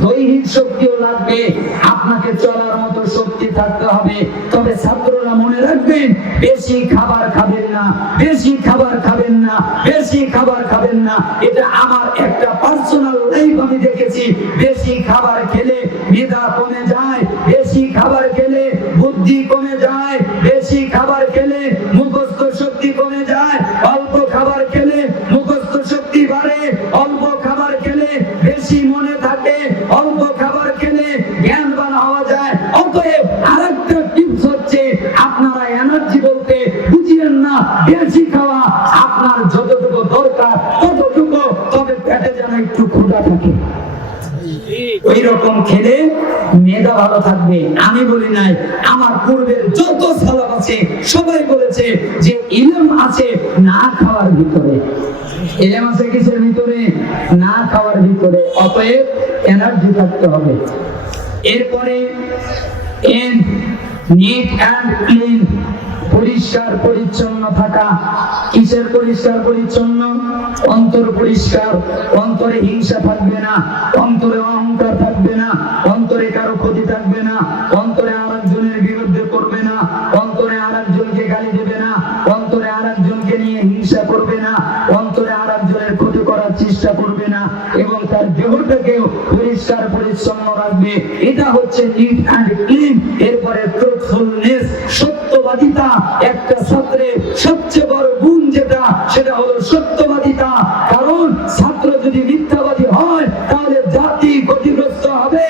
দৈহিক শক্তিও লাগবে, আপনাকে চলার মতো শক্তি থাকতে হবে। তবে ছাত্ররা মনে রাখবেন, বেশি খাবার খাবেন না, বেশি খাবার খাবেন না, বেশি খাবার খাবেন না। এটা আমার একটা পার্সোনাল লাইফ, আমি দেখেছি। বেশি খাবার খেলে মেধা কমে যায়, বেশি খাবার খেলে বুদ্ধি কমে যায়, বেশি খাবার খেলে মুখস্থ শক্তি কমে যায়, অল্প খাবার খেলে মুখস্থ শক্তি বাড়ে, অল্প খাবার খেলে বেশি মনে থাকে, অল্প খাবার খেলে জ্ঞানবান হওয়া যায়। অতএব আরেকটা টিপস হচ্ছে, আপনারা এনার্জি বলতে বুঝিয়েন না বেশি খাওয়া, আপনার যতটুকু দরকার ততটুকু, তবে পেটে যেন একটু ক্ষুধা থাকে। ওই রকম খেলে মেধা ভালো থাকবে। আমি বলি নাই, আমার পূর্বের যত সালাফ আছে সবাই বলেছে যে ইলম আছে না খাওয়ার ভিতরে। ইলম আছে কিসের ভিতরে? না খাওয়ার ভিতরে। অতএব এনার্জি থাকতে হবে। এরপরে নিট অ্যান্ড ক্লিন, পরিষ্কার পরিচ্ছন্ন থাকা। কিসের পরিষ্কার পরিচ্ছন্ন? অন্তর পরিষ্কার। অন্তরে হিংসা থাকবে না, অন্তরে অহংকার থাকবে না, অন্তরে কারো ক্ষতি থাকবে না, অন্তরে আরেকজনের বিরুদ্ধে করবে না, অন্তরে আরেকজনকে গালি দেবে না, অন্তরে আরেকজনকে নিয়ে হিংসা করবে না, অন্তরে আরেকজনের ক্ষতি করার চেষ্টা করবে না, এবং তার দেহটাকেও পরিষ্কার পরিচ্ছন্ন রাখবে। এটা হচ্ছে নিট অ্যান্ড ক্লিন। এরপরে ট্রুথফুলনেস, সত্যবাদিতা। একটা ছাত্রের সবচেয়ে বড় গুণ যেটা, সেটা হলো সত্যবাদিতা। কারণ ছাত্র যদি মিথ্যাবাদী হয় তাহলে জাতি ক্ষতিগ্রস্ত হবে,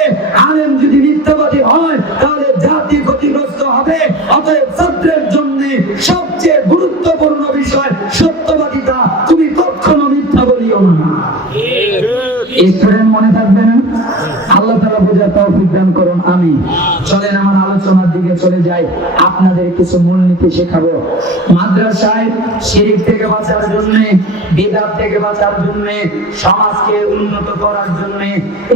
আলেম যদি মিথ্যাবাদী হয় তাহলে জাতি ক্ষতিগ্রস্ত হবে। অতএব ছাত্রের জন্য সবচেয়ে গুরুত্বপূর্ণ বিষয় সত্যবাদিতা। তুমি কখনো মিথ্যা বলিও না। স্টুডেন্ট মনে থাকবে না? আল্লাহ তাআলা বোঝার তৌফিক দান করুন, আমিন। চলেন আমার আলোচনার দিকে চলে যাই, আপনাদের কিছু মূলনীতি শেখাবো। মাদ্রাসায় শিরক থেকে বাঁচার জন্য, বিদআত থেকে বাঁচার জন্য, সমাজকে উন্নত করার জন্য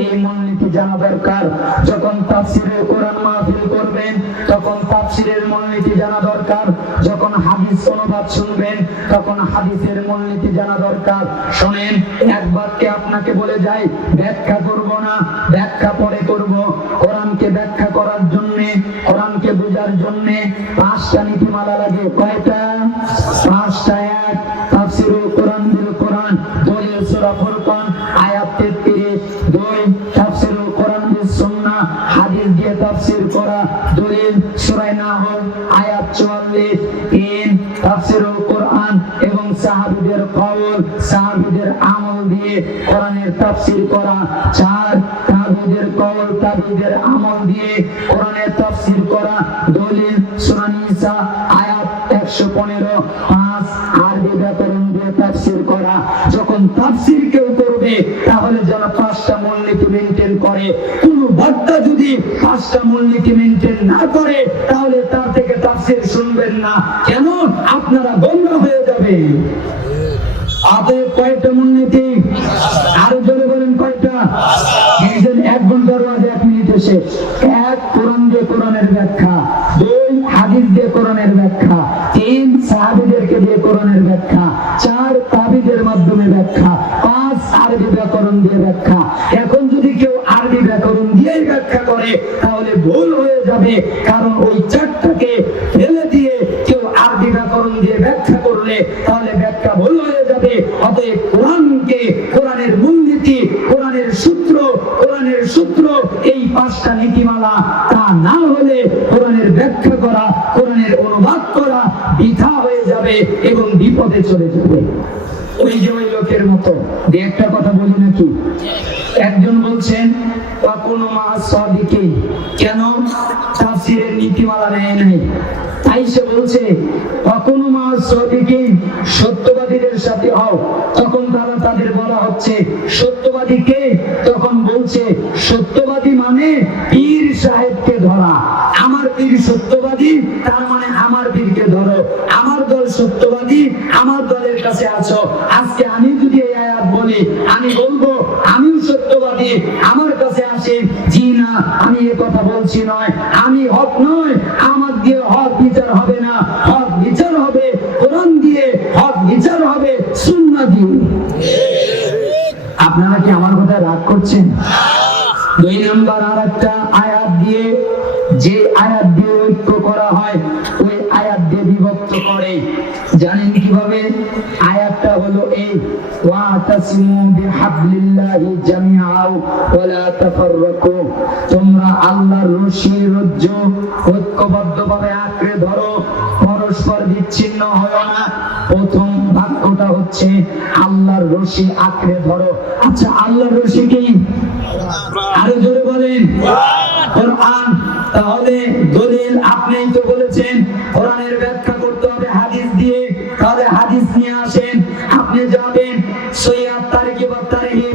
এই মূলনীতি জানা দরকার। যখন তাফসীরের কোরআন মাহফিল করবেন তখন তাফসীরের মূলনীতি জানা দরকার। যখন হাদিস অনুবাদ শুনবেন তখন হাদিসের মূলনীতি জানা দরকার। শুনেন, এক বাক্যে আপনাকে বলে যাই, ব্যাখ্যা করব না, ব্যাখ্যা পরে করব। কোরআনকে ব্যাখ্যা করার জন্য, কোরআনকে বোঝার জন্য 5টা নীতিমালা লাগে। কয়টা? 5টা আয়াত, তাফসীরুল কোরআন বিল কোরআন, দলিল সূরা ফুরকান আয়াত 33, 2 তাফসীরুল কোরআন বিস সুন্নাহ, হাদিস দিয়ে তাফসীর করা, দলিল সূরা নাহল আয়াত 44, 3 তাফসীরুল কোরআন এবং সাহাবীদের কওল, সাহাবীদের আমল দিয়ে কোরআনের তাফসীর করা, 4 তাবিঈদের কওল, তাবিঈদের আমল দিয়ে কোরআনের তাফসীর করা, দলিল সূরা নিসা আয়াত 115, 5 আরবি ব্যাকরণ দিয়ে তাফসীর করা। যখন তাফসীর কেউ করবে তাহলে যেন 5টা মূলনীতি মেইনটেইন করে। কোন বক্তা যদি 5টা মূলনীতি মেইনটেইন না করে তাহলে তার থেকে তাফসীর শুনবেন না। কেন? আপনারা গোমরাহ হয়ে যাবে। আপনি কয়টা মূলনীতি? আরো জোরে বলেন কয়টা? একজন 1 ঘন্টার ওয়াজে 1 মিনিটে শেষ। 1 কোরআন দিয়ে কোরআনের ব্যাখ্যা, 2 হাদিস দিয়ে কোরআনের ব্যাখ্যা, 3 সাহাবীদেরকে দিয়ে কোরআনের ব্যাখ্যা, 4 তাবিঈদের মাধ্যমে ব্যাখ্যা, 5 আরবি ব্যাকরণ দিয়ে ব্যাখ্যা। এখন যদি কেউ আরবি ব্যাকরণ দিয়েই ব্যাখ্যা করে তাহলে ভুল হয়ে যাবে, কারণ ওই 4টাকে ফেলে দিয়ে কেউ আরবি ব্যাকরণ দিয়ে ব্যাখ্যা করলে তাহলে ব্যাখ্যা ভুল হয়ে যাবে। অতএব কোরআনকে, কোরআনের মূলনীতি, কোরআনের সূত্র এই 5টা নীতিমালা, তা না হলে কোরআনের ব্যাখ্যা করা, কোরআনের অনুবাদ করা বৃথা হয়ে যাবে এবং বিপদে চলে যাবে। ওই যে ওই লোকের মতো যে একটা কথা বলি নাকি, একজন বলছেন ওয়াকুনু মা'আস সাদিকিন, কেন? তাফসীরের নীতিমালা নেয় নাই, তাই সে বলছে ওয়াকুনু মা'আস সাদিকিন, সত্যবাদীদের সাথে হও। তখন তাদের বলা হচ্ছে সত্যবাদী কে? তখন বলছে সত্যবাদী মানে পীর সাহেবকে ধরা। আমার পীর সত্যবাদী, তার মানে আমার পীরকে ধরো। আমার দল সত্যবাদী, আমার দলের কাছে আছো। আজকে আমি যদি এই আয়াত বলি, আমি বলবো আমিও সত্যবাদী, আমার কাছে আসে। জি না, আমি এই কথা বলছি নয়, আমি হক নয়, আমার দিয়ে হক বিচার হবে না। হক বিচার হবে কোরআন দিয়ে, হক বিচার হবে সুন্নাহ দিয়ে। আপনারা কি আমার কথা রাগ করছেন? 2 নম্বর আরেকটা আয়াত দিয়ে, যে আয়াত দিয়ে ঐক্য করা হয় ওই আয়াত দিয়ে বিভক্ত করে। জানেন কিভাবে? আয়াতটা হলো এই, ওয়াতাসিমু বিহাবলিল্লাহি জামিআও ওয়ালা তাফাররাকু, তোমরা আল্লাহর রশি রজ্জু ঐক্যবদ্ধভাবে আঁকড়ে ধরো, পরস্পর বিচ্ছিন্ন হয় না। প্রথম বাক্যটা হচ্ছে আল্লাহর রশি আঁকড়ে ধরো। আচ্ছা, আল্লাহর রশি কি? আরো জোরে বলেন কোরআন। তাহলে দলিল আপনি তো বলেছেন কোরআনের ব্যাখ্যা করতে হবে হাদিস দিয়ে, তাহলে হাদিস নিয়ে আসেন। আপনি যাবেন সহিহ তারিখ বা তারিখ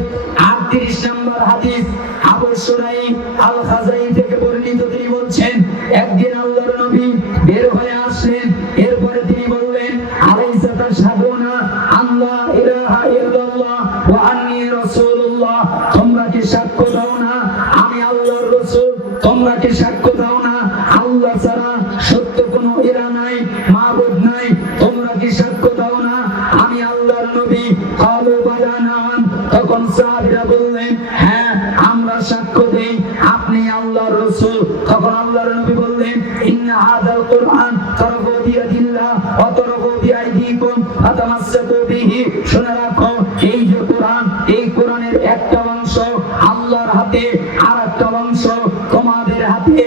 38 নম্বর হাদিস, আবু শুরাইহ আল খাজাই থেকে বর্ণিত। তিনি বলছেন একদিন আল্লাহর নবী বের হয়ে আসলেন, এরপরে তিনি বললেন আলাইসা তাশহাদুনা আল্লা ইলাহা ইল্লাল্লাহ ওয়া আন্নী রাসূলুল্লাহ, তোমরা কি সাক্ষ্য দাও না আমি আল্লাহর রাসূল? তোমরা কি সাক্ষ্য দাও না আল্লাহ ছাড়া সত্য কোনো ইলাহ নাই, মাবুদ নাই? তোমরা কি সাক্ষ্য দাও না আমি আল্লাহর নবী? ক্বালু বালা নাম। তখন সাহাবীরা বললেন হ্যাঁ, আমরা সাক্ষ্য দেই আপনি আল্লাহর রাসূল। তখন আল্লাহর নবী বললেন ইন্না হাযাল কুরআন তারাফু বিয়াদিল্লাহ ওয়া তারাফু বিআইদিকুম ফাতামাসসাকু বিহি। শুনে রাখো, এই যে কোরআন, এই কোরআনের একটা অংশ আল্লাহর হাতে, আর একটা অংশ তোমাদের হাতে।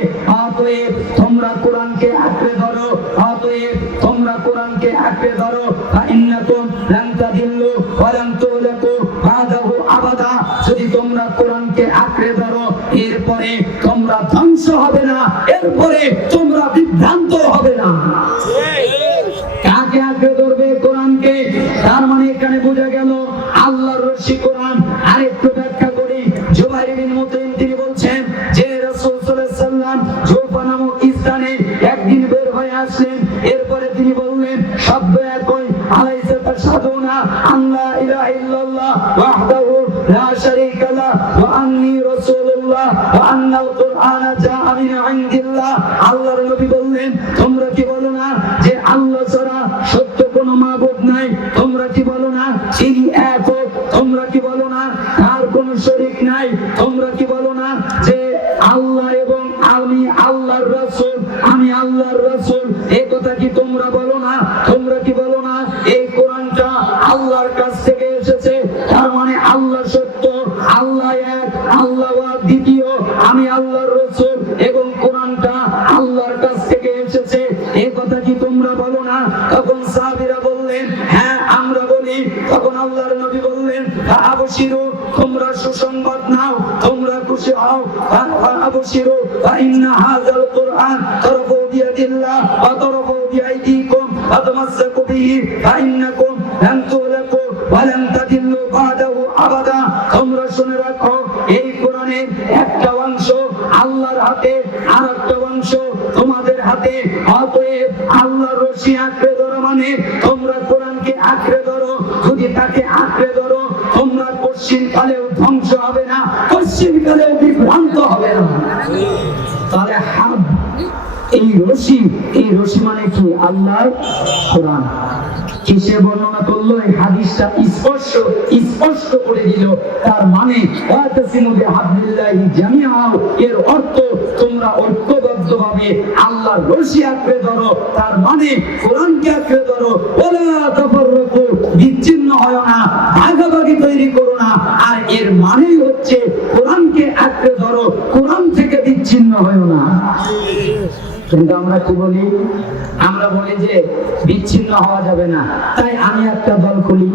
অতএব তোমরা কোরআনকে আঁকড়ে ধরো, অতএব তোমরা কোরআনকে আঁকড়ে ধরো। ফাইন্নাকুম লান তাদিল্লু ওয়া লান তুলাকু বাদাহু আবাদা। যদি তোমরা কোরআনকে আঁকড়ে ধরো এরপরে তোমরা ধ্বংস হবে না, এরপরে তোমরা বিভ্রান্ত হবে না। কাকে আঁকড়ে ধরবে? কোরআনকে। তার মানে এখানে বোঝা গেল আল্লাহর রশি কোরআন। আরেকটু ব্যাখ্যা করি। জুবাইর বিন মুতঈম তিনি বলছেন যে রাসূল সাল্লাল্লাহু আলাইহি ওয়াসাল্লাম জুফা নামক স্থানে একদিন বের হয়ে আসলেন, এরপরে তিনি বললেন শব্দ একই, আলাইসা তাশহাদুনা আল্লা ইলাহা ইল্লাল্লাহ ওয়াহদাহু লা শারীকা লাহু ওয়া আন্নী রাসূলুল্লাহ ওয়া আন্নাল কুরআনা জাআ মিন ইনদিল্লাহ। আল্লাহর নবী বললেন তোমরা কি বলো না যে আল্লাহ ছাড়া সত্য কোনো মাবুদ নাই? তোমরা কি বলো না তিনি একক? তোমরা কি বলো না তার কোনো শরীক নাই? তোমরা কি বলো না যে আল্লাহ এবং আমি আল্লাহর রাসূল, আমি আল্লাহর রাসূল? এই কথা কি তোমরা বলো না? তোমরা কি বলো না আল্লাহর কাছ থেকে এসেছে, তার মানে আল্লাহ সত্য, আল্লাহ এক, আল্লাহ দ্বিতীয়, আমি আল্লাহর রাসূল এবং কোরআনটা আল্লাহর কাছ থেকে এসেছে। এই কথা কি তোমরা বলো না? তখন সাহাবীরা বললেন, হ্যাঁ আমরা বলি। তখন আল্লাহর নবী বললেন, আবশিরু, তোমরা সুসংবাদ নাও, তোমরা খুশি হও। আবশিরু ফাইন্না হাযাল কুরআন তারফু বিয়াদিল্লাহ ওয়া তারফু বিআইদিকুম ফাতামাসসাকু বিহি ফাইন্নাকুম লান তুলাকু ওয়া লান তাদিল্লু বাদাহু আবাদা। তোমরা শুনে রাখো, এই কোরআনের একটা অংশ আল্লাহর হাতে, আরেকটা অংশ তোমাদের হাতে। অতএব আল্লাহর রশি আঁকড়ে ধরো, মানে তোমরা কোরআনকে আঁকড়ে ধরো। যদি তাকে আঁকড়ে ধরো, তোমরা পশ্চিম কালেও ধ্বংস হবে না, পশ্চিম কালেও বিভ্রান্ত হবে না। তাহলে হাব, এই রশি মানে কি? আল্লাহর কোরআন। কিসে বর্ণনা করলো? এই হাদিসটা স্পষ্ট করে দিল। তার মানে ওয়াতাসিমু বিহাবলিল্লাহি জামিআ, এর অর্থ তোমরা ঐক্যবদ্ধভাবে আল্লাহর রশি আঁকড়ে ধরো। তার মানে কোরআনকে আঁকড়ে ধরো। ওয়ালা তাফাররাকু, বিচ্ছিন্ন হয় না, ভাগাভাগি তৈরি করো না। আর এর মানেই হচ্ছে কোরআনকে আঁকড়ে ধরো, কোরআন থেকে বিচ্ছিন্ন হয় না। কিন্তু আমরা কি বলি? আমরা বলি যে বিচ্ছিন্ন হওয়া যাবে না, তাই আমি একটা দল খুলি।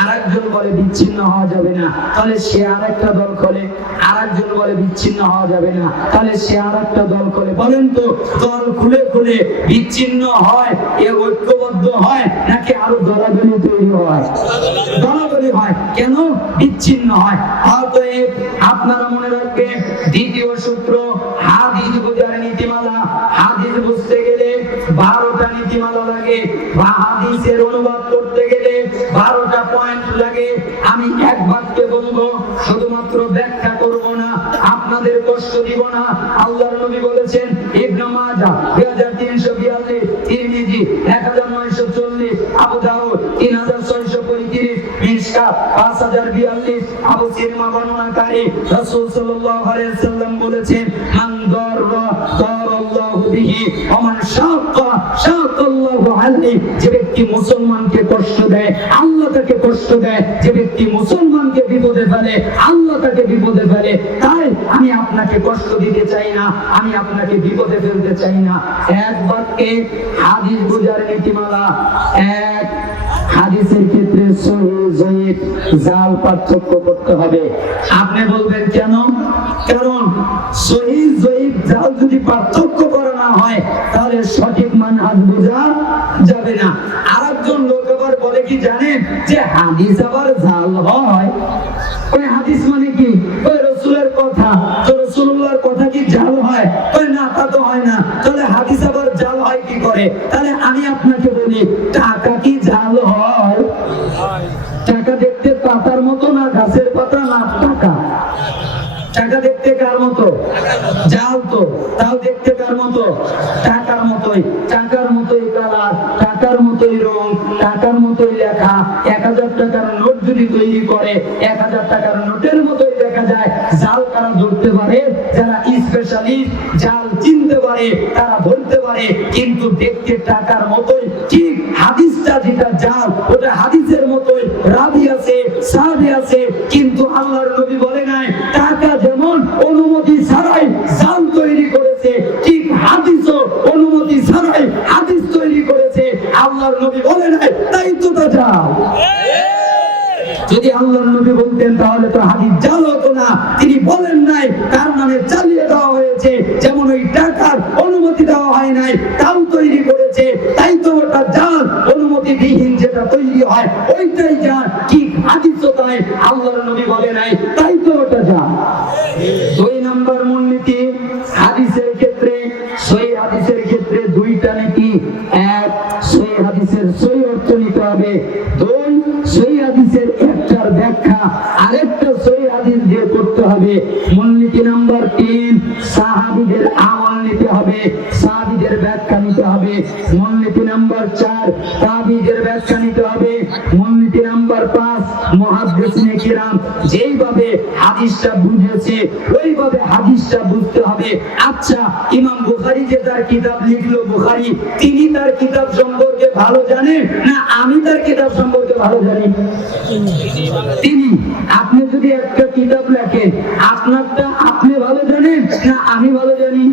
আরেকজন বলে বিচ্ছিন্ন হওয়া যাবে না, তাহলে সে আরেকটা দল খোলে। আরেকজন বলে বিচ্ছিন্ন হওয়া যাবে না, তাহলে সে আরেকটা দল খোলে। বলেন তো, দল খুলে খুলে বিচ্ছিন্ন হয়, এ ঐক্যবদ্ধ হয়, নাকি আরো দলাদলি তৈরি হয়? দলাদলি হয়। কেন বিচ্ছিন্ন হয়? অতএব আপনারা মনে রাখবেন, দ্বিতীয় সূত্র, হাদিস বোঝার নীতিমালা। হাদিস বুঝতে গেলে 12টা নীতিমালা লাগে, বা হাদিসের অনুবাদ করতে গেলে 12টা পয়েন্ট লাগে। আমি এক বাক্যে বলবো, শুধুমাত্র ব্যাখ্যা করব না, আপনাদের কষ্ট দিব না। আল্লাহর নবী বলেছেন, ইবনে মাজাহ 2342, তিরমিজি 1940, আবু দাউদ 3635, মিশকাত 5042, আবু সিরমা বর্ণনাকারী রাসূল সাল্লাল্লাহু আলাইহি ওয়াসাল্লাম বলেছেন, মান দাররা দারাল্লাহু বিহি ওয়া মান শাক্কা শাক্কাল্লাহু আলাইহি। যে ব্যক্তি মুসলমানকে কষ্ট দেয়, আল্লাহ তাকে কষ্ট দেয়। যে ব্যক্তি মুসলমানকে বিপদে ফেলে, আল্লাহ তাকে বিপদে ফেলে। তাই আমি আপনাকে কষ্ট দিতে চাই না, আমি আপনাকে বিপদে ফেলতে চাই না। এক বাক্যে হাদিস বোঝার নীতিমালা। এক, হাদিসের ক্ষেত্রে সহিহ যঈফ জাল পার্থক্য করতে হবে। আপনি বলবেন কেন? কারণ সহিহ যঈফ জাল যদি পার্থক্য করা না হয়, তাহলে সঠিক মানহাজ বোঝা যাবে না। আরেকজন লোক আবার বলে কি জানেন, যে হাদিস আবার জাল হয়। ওই হাদিস মানে কি? ওই রাসূলের কথা, তো রাসূলুল্লাহর কথা কি জাল হয়? ওই না, তা তো হয় না। তাহলে হাদিস আবার জাল হয় কি করে? তাহলে আমি আপনাকে বলি, টাকা কি জাল হয়? টাকা দেখতে পাতার মতো না গাছের পাতা না টাকা? টাকা দেখতে কার মতো? জাল তো, তাও দেখতে কার মতো? টাকার মতোই। টাকার মতোই কালার, টাকার মতোই রং, টাকার মতোই লেখা। 1000 টাকার নোট যদি তৈরি করে, 1000 টাকার নোটের মতোই দেখা যায়। জাল কারা ধরতে পারে? যারা স্পেশালিস্ট, জাল চিনতে পারে, তারা ধরতে পারে। কিন্তু দেখতে টাকার মতোই। ঠিক হাদিসটা যেটা জাল, ওটা হাদিসের মতোই, রাবি আছে, সাহাবী আছে। কিন্তু আল্লাহর নবী বলে নাই, টাকা যেমন অনুমতি ছাড়াই জাল তৈরি করেছে, ঠিক হাদিসও অনুমতি ছাড়াই হাদিস তৈরি করেছে। আল্লাহর নবী বলে নাই, তাই তো তা জাল। যদি আল্লাহর নবী বলতেন, তাহলে তো হাদিস জাল হতো না। তিনি বলেন নাই, তার নামে চালিয়ে দেওয়া হয়েছে। যেমন ওই টাকার অনুমতি দেওয়া হয় নাই, তাও তৈরি করেছে, তাই তো ওটা জাল। অনুমতি বিহীন যেটা তৈরি হয়, ওইটাই জাল। ঠিক হাদিসও তাই, আল্লাহর নবী বলে নাই, তাই তো ওটা জাল। 2 নম্বর মূলনীতি হাদিসের ক্ষেত্রে, সহিহ হাদিসের ক্ষেত্রে 2টা নীতি। এক, সহিহ হাদিসের সহিহ অর্থ নিতে হবে। 2, সহিহ হাদিসের একটার ব্যাখ্যা আরেকটা সহিহ হাদিস দিয়ে করতে হবে। মূলনীতি নাম্বার 3, সাহাবীদের আমল নিতে হবে, সাহাবীদের ব্যাখ্যা নিতে হবে। মূলনীতি নাম্বার 4, তাবিঈদের ব্যাখ্যা নিতে হবে। মূলনীতি নাম্বার 5, মুহাদ্দিসিনে কিরাম যেইভাবে হাদিসটা বুঝেছে ওইভাবে হাদিসটা বুঝতে হবে। আচ্ছা, ইমাম বুখারী যে তার কিতাব লিখলো বুখারী, তিনি তার কিতাব সম্পর্কে ভালো জানেন না আমি তার কিতাব সম্পর্কে ভালো জানি? তিনি। আপনি যদি একটা কিতাব লেখেন, আপনারটা আপনি ভালো জানেন না আমি ভালো জানি?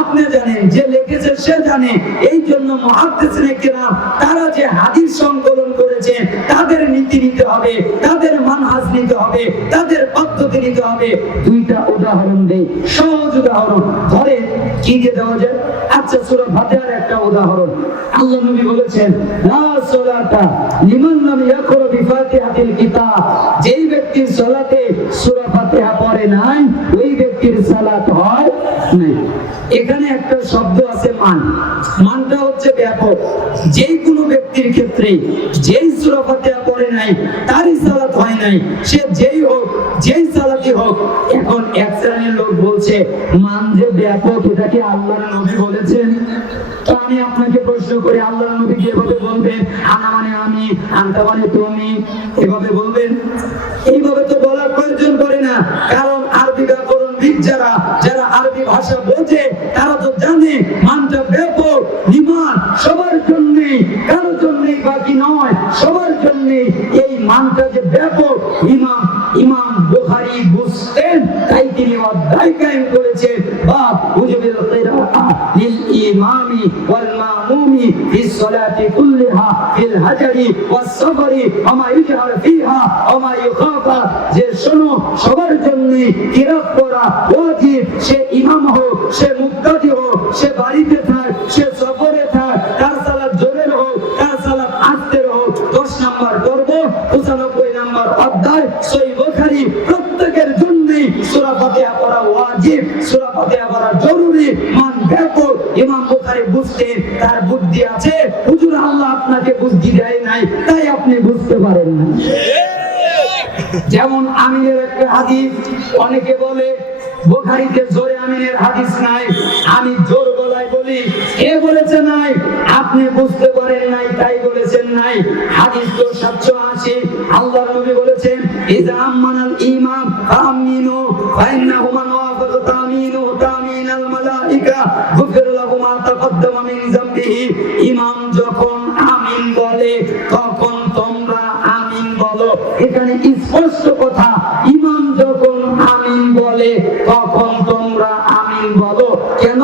আপনি জানেন, যে লিখেছে সে জানে। এই জন্য মুহাদ্দিসিনে কিরাম তারা যে হাদিস সংকলন করেছে তাদের নীতি নিতে হবে, তাদের মানহাজ নিতে হবে, তাদের পদ্ধতি নিতে হবে। দুইটা উদাহরণ দেই, সহজ উদাহরণ। ধরে কি দিয়ে দেওয়া যায়? আচ্ছা, সূরা ফাতিহার একটা উদাহরণ। আল্লাহ নবী বলেছেন, লা সালাতা লিমান লাম ইয়াকরা বিফাতিহাতিল কিতাব। যেই ব্যক্তি সালাতে সূরা ফাতিহা পড়ে নাই, ওই ব্যক্তির সালাত হয় নাই। এখানে একটা শব্দ আছে মান। মানটা হচ্ছে ব্যাপক। যেই কোনো ব্যক্তির ক্ষেত্রে যেই সূরা ফাতিহা পড়ে নাই তারই সালাত হয় নাই, সে যেই হোক, যেই সালাতই হোক। এখন এক শ্রেণীর লোক বলছে মান যে ব্যাপক, এটা কি আল্লাহর নবী বলেছেন? তো আমি আপনাকে প্রশ্ন করি, আল্লাহর নবী কি এভাবে বলবেন? আনা মানে আমি, আনতা মানে তুমি, এভাবে বলবেন? এইভাবে তো বলার প্রয়োজন পড়ে না। কারণ আরবি ব্যাকরণবিদ যারা আরবি ভাষা বোঝে তারা তো জানে মানটা ব্যাপক। ইমান সবার জন্য, কারোর জন্য বাকি নয়, সবার জন্য এই মানটা যে ব্যাপক ইমাম বুখারী বুঝতেন, তাই তিনি অধ্যায় কায়েম করেছেন বাব উজুবিল কিরাআহ লিল ইমামি ওয়াল মামুমি ফিস সালাতি কুল্লিহা ফিল হাজারি ওয়াস সাফারি ওয়া মা ইউজহার ফিহা ওয়া মা ইউখাফা। যে শোনো, সবার জন্য কিরাত পড়া ওয়াজিব। সে ইমাম হোক, সে মুক্তাদি হোক, সে বাড়িতে থাক, সে সফরে থাক, তার সালাত জোরের হোক, তার সালাত আস্তের হোক। 10 নাম্বার পর্ব 95 নাম্বার অধ্যায় সহিহ বুখারী। প্রত্যেকের জন্য সূরা ফাতিহা পড়া ওয়াজিব, সূরা ফাতিহা পড়া জরুরি। মান ব্যাপক। ইমাম বুখারী বুঝতেন, তার বুদ্ধি আছে। হুজুর, আল্লাহ আপনাকে বুদ্ধি দেয় নাই, তাই আপনি বুঝতে পারেন না। যেমন আমিনের একটা হাদিস, অনেকে বলে বুখারীতে জোরে আমিনের হাদিস নাই, আমি জোর গলায় বলি, কে বলেছে নাই? আপনি বুঝতে পারেন নাই, তাই বলেছেন নাই। হাদিস তো 780। আল্লাহর নবী বলেছেন, ইযা আমানাল ইমাম ফাআমিনু ফাইন্নাহু মান ওয়াফাকা তামিনু তামিনাল মালাইকা গুফির লাহু মা তাকদ্দামা মিন যামবিহি। ইমাম যখন আমিন বলে তখন তোমরা আমিন বলো। এখানে স্পষ্ট কথা, ইমাম যখন আমিন বলে তখন তোমরা আমিন বলো। কেন?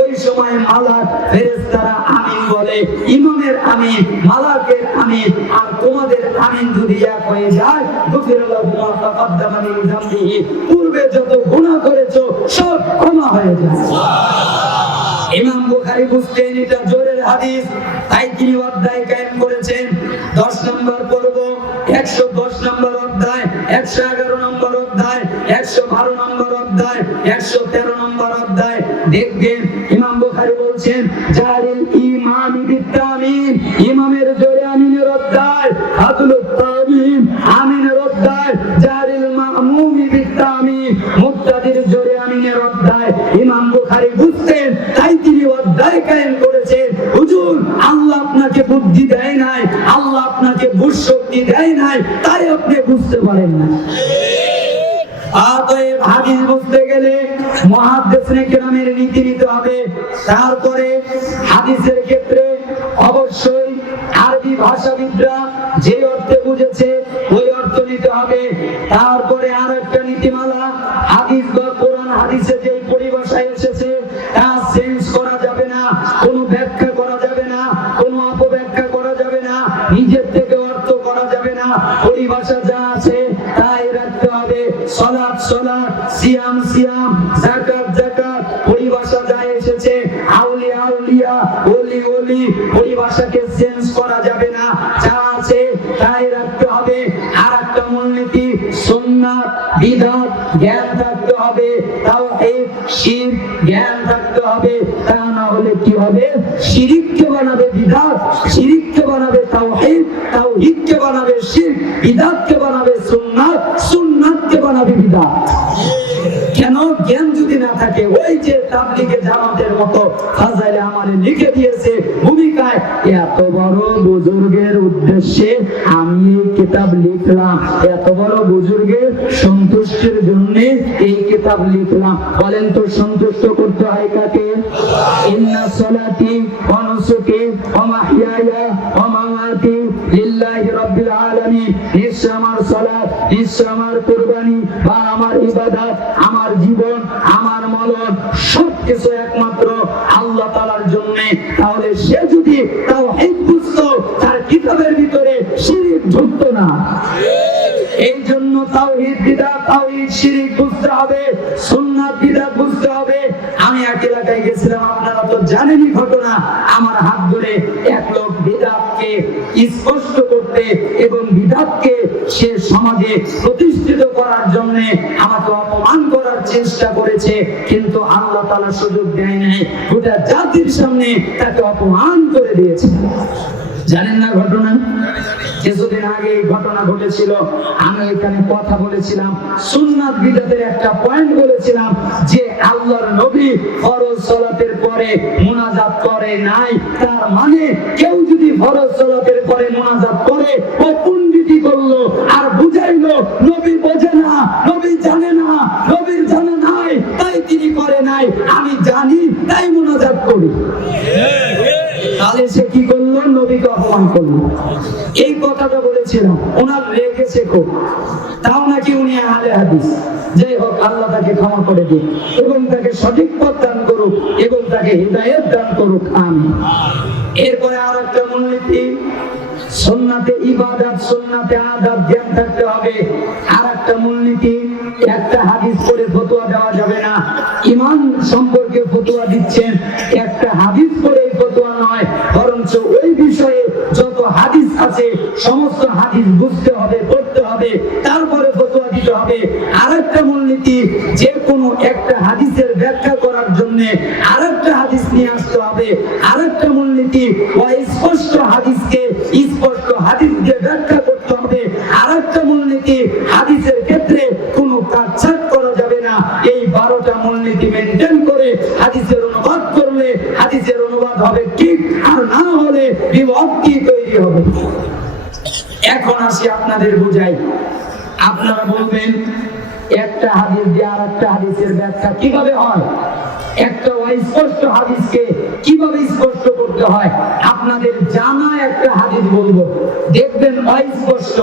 ওই সময় মালাক ফেরেশতারা আমিন বলে। ইমামের আমিন, মালাকের আমিন আর তোমাদের আমিন যদি এক হয়ে যায়, গুফির লাহু মা তাকদ্দামা মিন যামবিহি, পূর্বে যত গুনাহ করেছো সব ক্ষমা হয়ে যায়। ইমাম বুখারী বুঝতেন এটা জোরের হাদিস, তাই তিনি অধ্যায় কায়েম করেছেন। 10 নম্বর পর্ব 110 নম্বর অধ্যায়, 111 নম্বর অধ্যায়, 112 নম্বর অধ্যায়, 113 নম্বর অধ্যায় দেখবেন ইমাম বুখারী বলছেন, জারিল ইমামি বিতামিন, ইমামের জোরে আমিনের অধ্যায়। হাদুলত তামিন, আমিনের অধ্যায়। জারিল মামুমি বিতামিন, মুক্তাদির জোরে আমিনের অধ্যায়। ইমাম বুখারী বুঝতেন, তাই তিনি অধ্যায় কায়েম করেছেন। হুজুর, আল্লাহ আপনাকে বুদ্ধি দেয় নাই, আল্লাহ আপনাকে বুঝশক্তি দেয় নাই, তাই আপনি বুঝতে পারেন না। অতএব হাদিস বুঝতে গেলে মুহাদ্দিসিনে কিরামের নীতি নিতে হবে। তারপরে হাদিসের ক্ষেত্রে অবশ্যই আরবি ভাষাবিদরা যে অর্থে বুঝেছে ওই অর্থ নিতে হবে। তারপরে আর একটা নীতিমালা, হাদিস বা কোরআন হাদিসে যে পরিভাষায় এসেছে তা চেঞ্জ করা যাবে না, কোনো ব্যাখ্যা করা যাবে না, কোনো অপব্যাখ্যা করা যাবে না, নিজের থেকে অর্থ করা যাবে না। পরিভাষা যা আছে তাই রাখতে হবে। সালাত সালাত, সিয়াম সিয়াম, যাকাত যাকাত, পরিভাষা যা এসেছে, আউলিয়া আউলিয়া, ওলি ওলি, পরিভাষাকে চেঞ্জ করা যাবে না। যা আছে তাই রাখতে হবে। আর একটা মূলনীতি, সুন্নাত বিদআত জ্ঞান থাকতে হবে, তাওহীদ শিরক জ্ঞান থাকতে হবে। তা না হলে কি হবে? শিরককে বানাবে বিদআত, শিরককে বানাবে তাওহীদ, তাওহীদকে বানাবে শিরক, বিদআতকে বানাবে সুন্নাত, সুন্নাতকে বানাবে বিদআত। কেন? জ্ঞান যদি না থাকে, ওই যে তাবলীগে জামাতের মতো ফাজাইলে আমারে লিখে দিয়েছে ভূমিকায়, এত বড় বুজুর্গের উদ্দেশ্যে আমি কিতাব লিখলাম, এত বড় বুজুর্গের সন্তুষ্টির জন্য এই কিতাব লিখলাম। বলেন তো সন্তুষ্ট করতে হয় কাকে? ইন্না সলাতি ওয়া নুসুকি ওয়া মাহইয়ায়া ওয়া মামাতি লিল্লাহি রাব্বিল আলামিন। নিশ্চয় আমার সালাত, নিশ্চয় আমার কুরবানি বা আমার ইবাদত, আমার জীবন, আমার মরণ সবকিছু একমাত্র আল্লাহ তাআলার জন্য। তাহলে সে যদি তাওহীদ বুঝতো, তার কিতাবের ভিতরে শিরক ঢুকতো না। এই জন্য তাওহীদ বিদআত, তাওহীদ শিরক বুঝতে হবে, সুন্নাত বিদআত বুঝতে হবে। আমি এক এলাকায় গেছিলাম, আপনারা তো জানেনই ঘটনা। আমার হাত ধরে এক লোক বিদআতকে স্পষ্ট করতে এবং বিদআতকে সে সমাজে প্রতিষ্ঠিত করার জন্য আমাকে অপমান করার চেষ্টা করেছে, কিন্তু আল্লাহ তাআলা সুযোগ দেয় নাই, গোটা জাতির সামনে তাকে অপমান করে দিয়েছে। জানেন না ঘটনা? কিছুদিন আগে এই ঘটনা ঘটেছিল। আমি এখানে কথা বলেছিলাম, সুন্নাত বিদআতের একটা পয়েন্ট বলেছিলাম যে আল্লাহর নবী ফরজ সালাতের পরে মুনাজাত করে নাই। তার মানে কেউ যদি ফরজ সালাতের পরে মুনাজাত করে, ও পণ্ডিতি করলো আর বুঝাইলো নবী বোঝে না, নবী জানে না, নবীর জানা নাই তাই তিনি করে নাই, আমি জানি তাই মুনাজাত করি। তাহলে সে কি করলো? নবীকে অপমান করলো। এই কথাটা বলেছিলাম, ওনার রেখেছে খুব, তাও নাকি উনি আহলে হাদিস। যাই হোক, আল্লাহ তাকে ক্ষমা করে দিন এবং তাকে সঠিক পথ দান করুক এবং তাকে হিদায়াত দান করুক, আমিন। এরপরে আর একটা মূলনীতি, সুন্নাতে ইবাদত, সুন্নাতে আদাব জ্ঞান থাকতে হবে। আর একটা মূলনীতি, একটা হাদিস পড়ে ফতোয়া দেওয়া যাবে না। ঈমান সম্পর্কে ফতোয়া দিচ্ছেন, একটা হাদিস পড়ে ফতোয়া নয়, বরঞ্চ ওই বিষয়ে যত হাদিস আছে সমস্ত হাদিস বুঝতে হবে, পড়তে হবে, তারপরে ফতোয়া দিতে হবে। আরেকটা মূলনীতি, যে কোনো একটা হাদিসের ব্যাখ্যা করার জন্য আরেকটা হাদিস নিয়ে আসতে হবে। আরেকটা মূলনীতি, স্পষ্ট হাদিসকে স্পষ্ট হাদিস দিয়ে ব্যাখ্যা করতে হবে। আরেকটা মূলনীতি, হাদিসের ক্ষেত্রে কোনো কাটছাঁট করা যাবে না। এই 12টা মূলনীতি মেনটেন করে হাদিসের অনুবাদ করলে হাদিসের অনুবাদ হবে ঠিক, আর না হলে বিভক্তি তৈরি হবে। এখন আসি আপনাদের বুঝাই। আপনারা বলবেন একটা হাদিস দিয়ে আর একটা হাদিসের ব্যাখ্যা কিভাবে হয়, একটা অস্পষ্ট হাদিসকে কিভাবে স্পষ্ট করতে হয়। আপনাদের জানা একটা হাদিস বলবো, দেখবেন অস্পষ্ট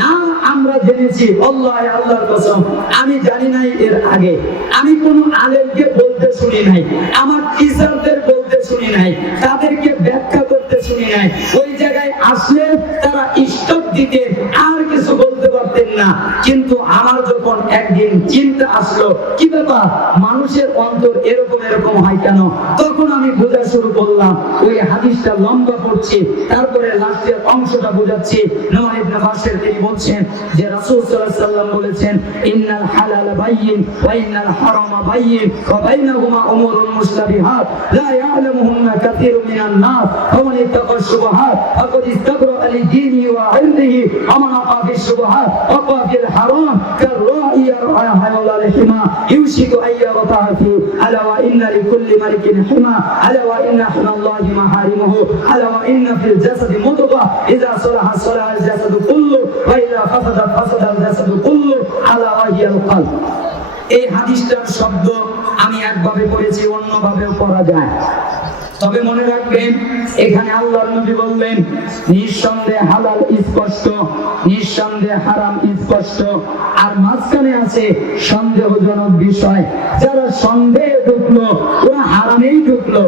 না, আমরা জেনেছি, আল্লাহ আল্লাহর কসম আমি জানি নাই এর আগে, আমি কোন আলেমকে বলতে শুনি নাই, আমার টিচারদের বলতে শুনি নাই, তাদেরকে ব্যাখ্যা করতে শুনি নাই। ওই জায়গায় আসলে তারা স্টপ দিতে আর কিছু বলতে পারতেন না। কিন্তু আমার যখন একদিন চিন্তা আসলো, কি ব্যাপার, মানুষের অন্তর এরকম এরকম হয় কেন, তখন আমি বোঝা শুরু করলাম। ওই হাদিসটা লম্বা পড়ছি, তারপরে লাস্টের অংশটা বোঝাচ্ছি। নূমান ইবনে বাশির তিনি বলছেন যে রাসূল সাল্লাল্লাহু আলাইহি ওয়াসাল্লাম বলেছেন, ইন্নাল হালাল বাইয়িন ওয়া ইন্নাল হারামা বাইয়িন ওয়া বাইনাহুমা উমুরুন মুশতাবিহাত লা ইয়ালামুহুন্না কাসীরুম মিনান নাস ফামান ইত্তাকা শুবহাত ফাকাদ ইসতাবরা লিদীনিহি ওয়া ইরদিহি ওয়া মান আতা বিশ-শুবহাত ওয়া ফিল হারাম কার-রাঈ ইয়ারআ হাওলা আল-হিমা ইউশিকু আইয়ারতা ফি আলা ওয়া ইন্না লিকুল্লি মালিকিন হিমা আলা ওয়া ইন্না হিমাল্লাহি মাহারিমুহু আলা ওয়া ইন্না ফিল জাসাদি মুদগা ইযা সালাহা সালাহা আল-জাসাদু কুল্লু ওয়া ইযা ফাসাদা ফাসাদা আল-জাসাদু কুল্লু আলা ওয়া হিয়াল কলব। এই হাদিসটার শব্দ আমি একভাবে পড়েছি, অন্যভাবেও পড়া যায়। তবে মনে রাখবেন, এখানে আল্লাহর নবী বললেন নিঃসন্দেহে হালাল স্পষ্ট, নিঃসন্দেহে হারাম স্পষ্ট, আর মাঝখানে আছে সন্দেহজনক বিষয়। যারা সন্দেহে ঢুকলো ওরা হারামেই ঢুকলো,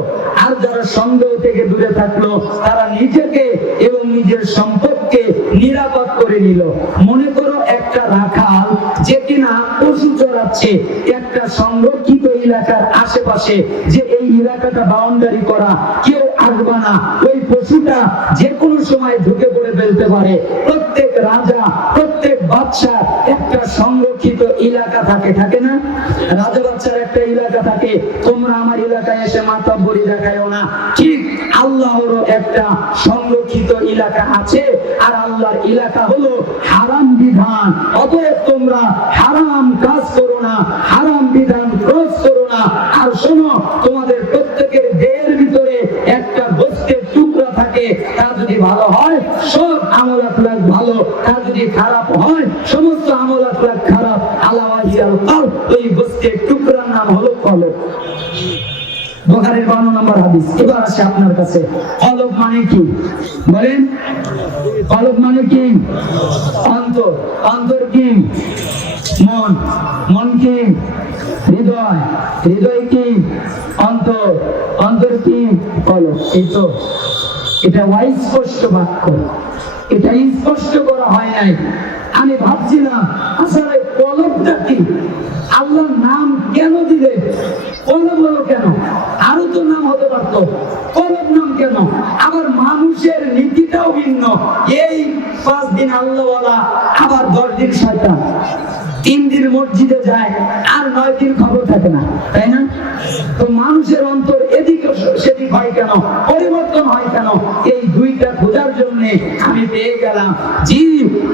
আর যারা সন্দেহ থেকে দূরে থাকলো তারা নিজেকে এবং নিজের সম্পদকে নিরাপদ করে নিল। মনে করো একটা রাখাল যে কিনা পশু চড়াচ্ছে একটা সংরক্ষিত এলাকার আশেপাশে, যে এই এলাকাটা বাউন্ডারি করা, কেউ আসবে না, ওই পশুটা যে কোনো সময় ঢুকে পড়ে ফেলতে পারে। প্রত্যেক রাজা, প্রত্যেক বাদশা একটা সংরক্ষিত এলাকা থাকে, থাকে না? রাজা বাদশার একটা এলাকা থাকে, তোমরা আমার এলাকায় এসে মাতাব্বরি দেখায়ও না। ঠিক আল্লাহরও একটা সংরক্ষিত এলাকা আছে, আর আল্লাহর এলাকা হলো হারাম বিধান। অতএব তোমরা হারাম কাজ করো না, হারাম বিধান ক্রস করো না। আর শোনো, তোমাদের প্রত্যেকের দেহের ভিতরে একটা গোশতের টুকরা থাকে, তা যদি ভালো হয় সব আমল আখলাক ভালো, তার যদি খারাপ হয়, সমস্ত আমল আখলাক খারাপ, আলাওয়াহিয়াল কলব, ওই গোস্তের টুকরার নাম হলো কলব। বুখারীর 52 নম্বর হাদিস। এবার আসে আপনার কাছে, কলব মানে কি বলেন? কলব মানে কি? অন্তর। অন্তর কি? মন। মন কি? হৃদয়। হৃদয় কি? অন্তর। অন্তর কি? কলব। এই তো, এটা স্পষ্ট বাক্য, এটা স্পষ্ট করা হয় নাই। আমি ভাবছিলাম আসলে কলবটা কি, আল্লাহর নাম কেন দিলে? কলব হলো কেন? আরো তো নাম হতে পারত, কলব নাম কেন? আবার মানুষের নীতিটাও ভিন্ন। এই 5 দিন আল্লাহওয়ালা, আবার 10 দিন শয়তান। 3 দিন মসজিদে যায় আর 9 দিন খবর থাকে না, তাই না? তো মানুষের অন্তর এদিক সেদিক হয় কেন, পরিবর্তন হয় কেন? এই দুইটা খোঁজার জন্য আমি পেয়ে গেলাম জি,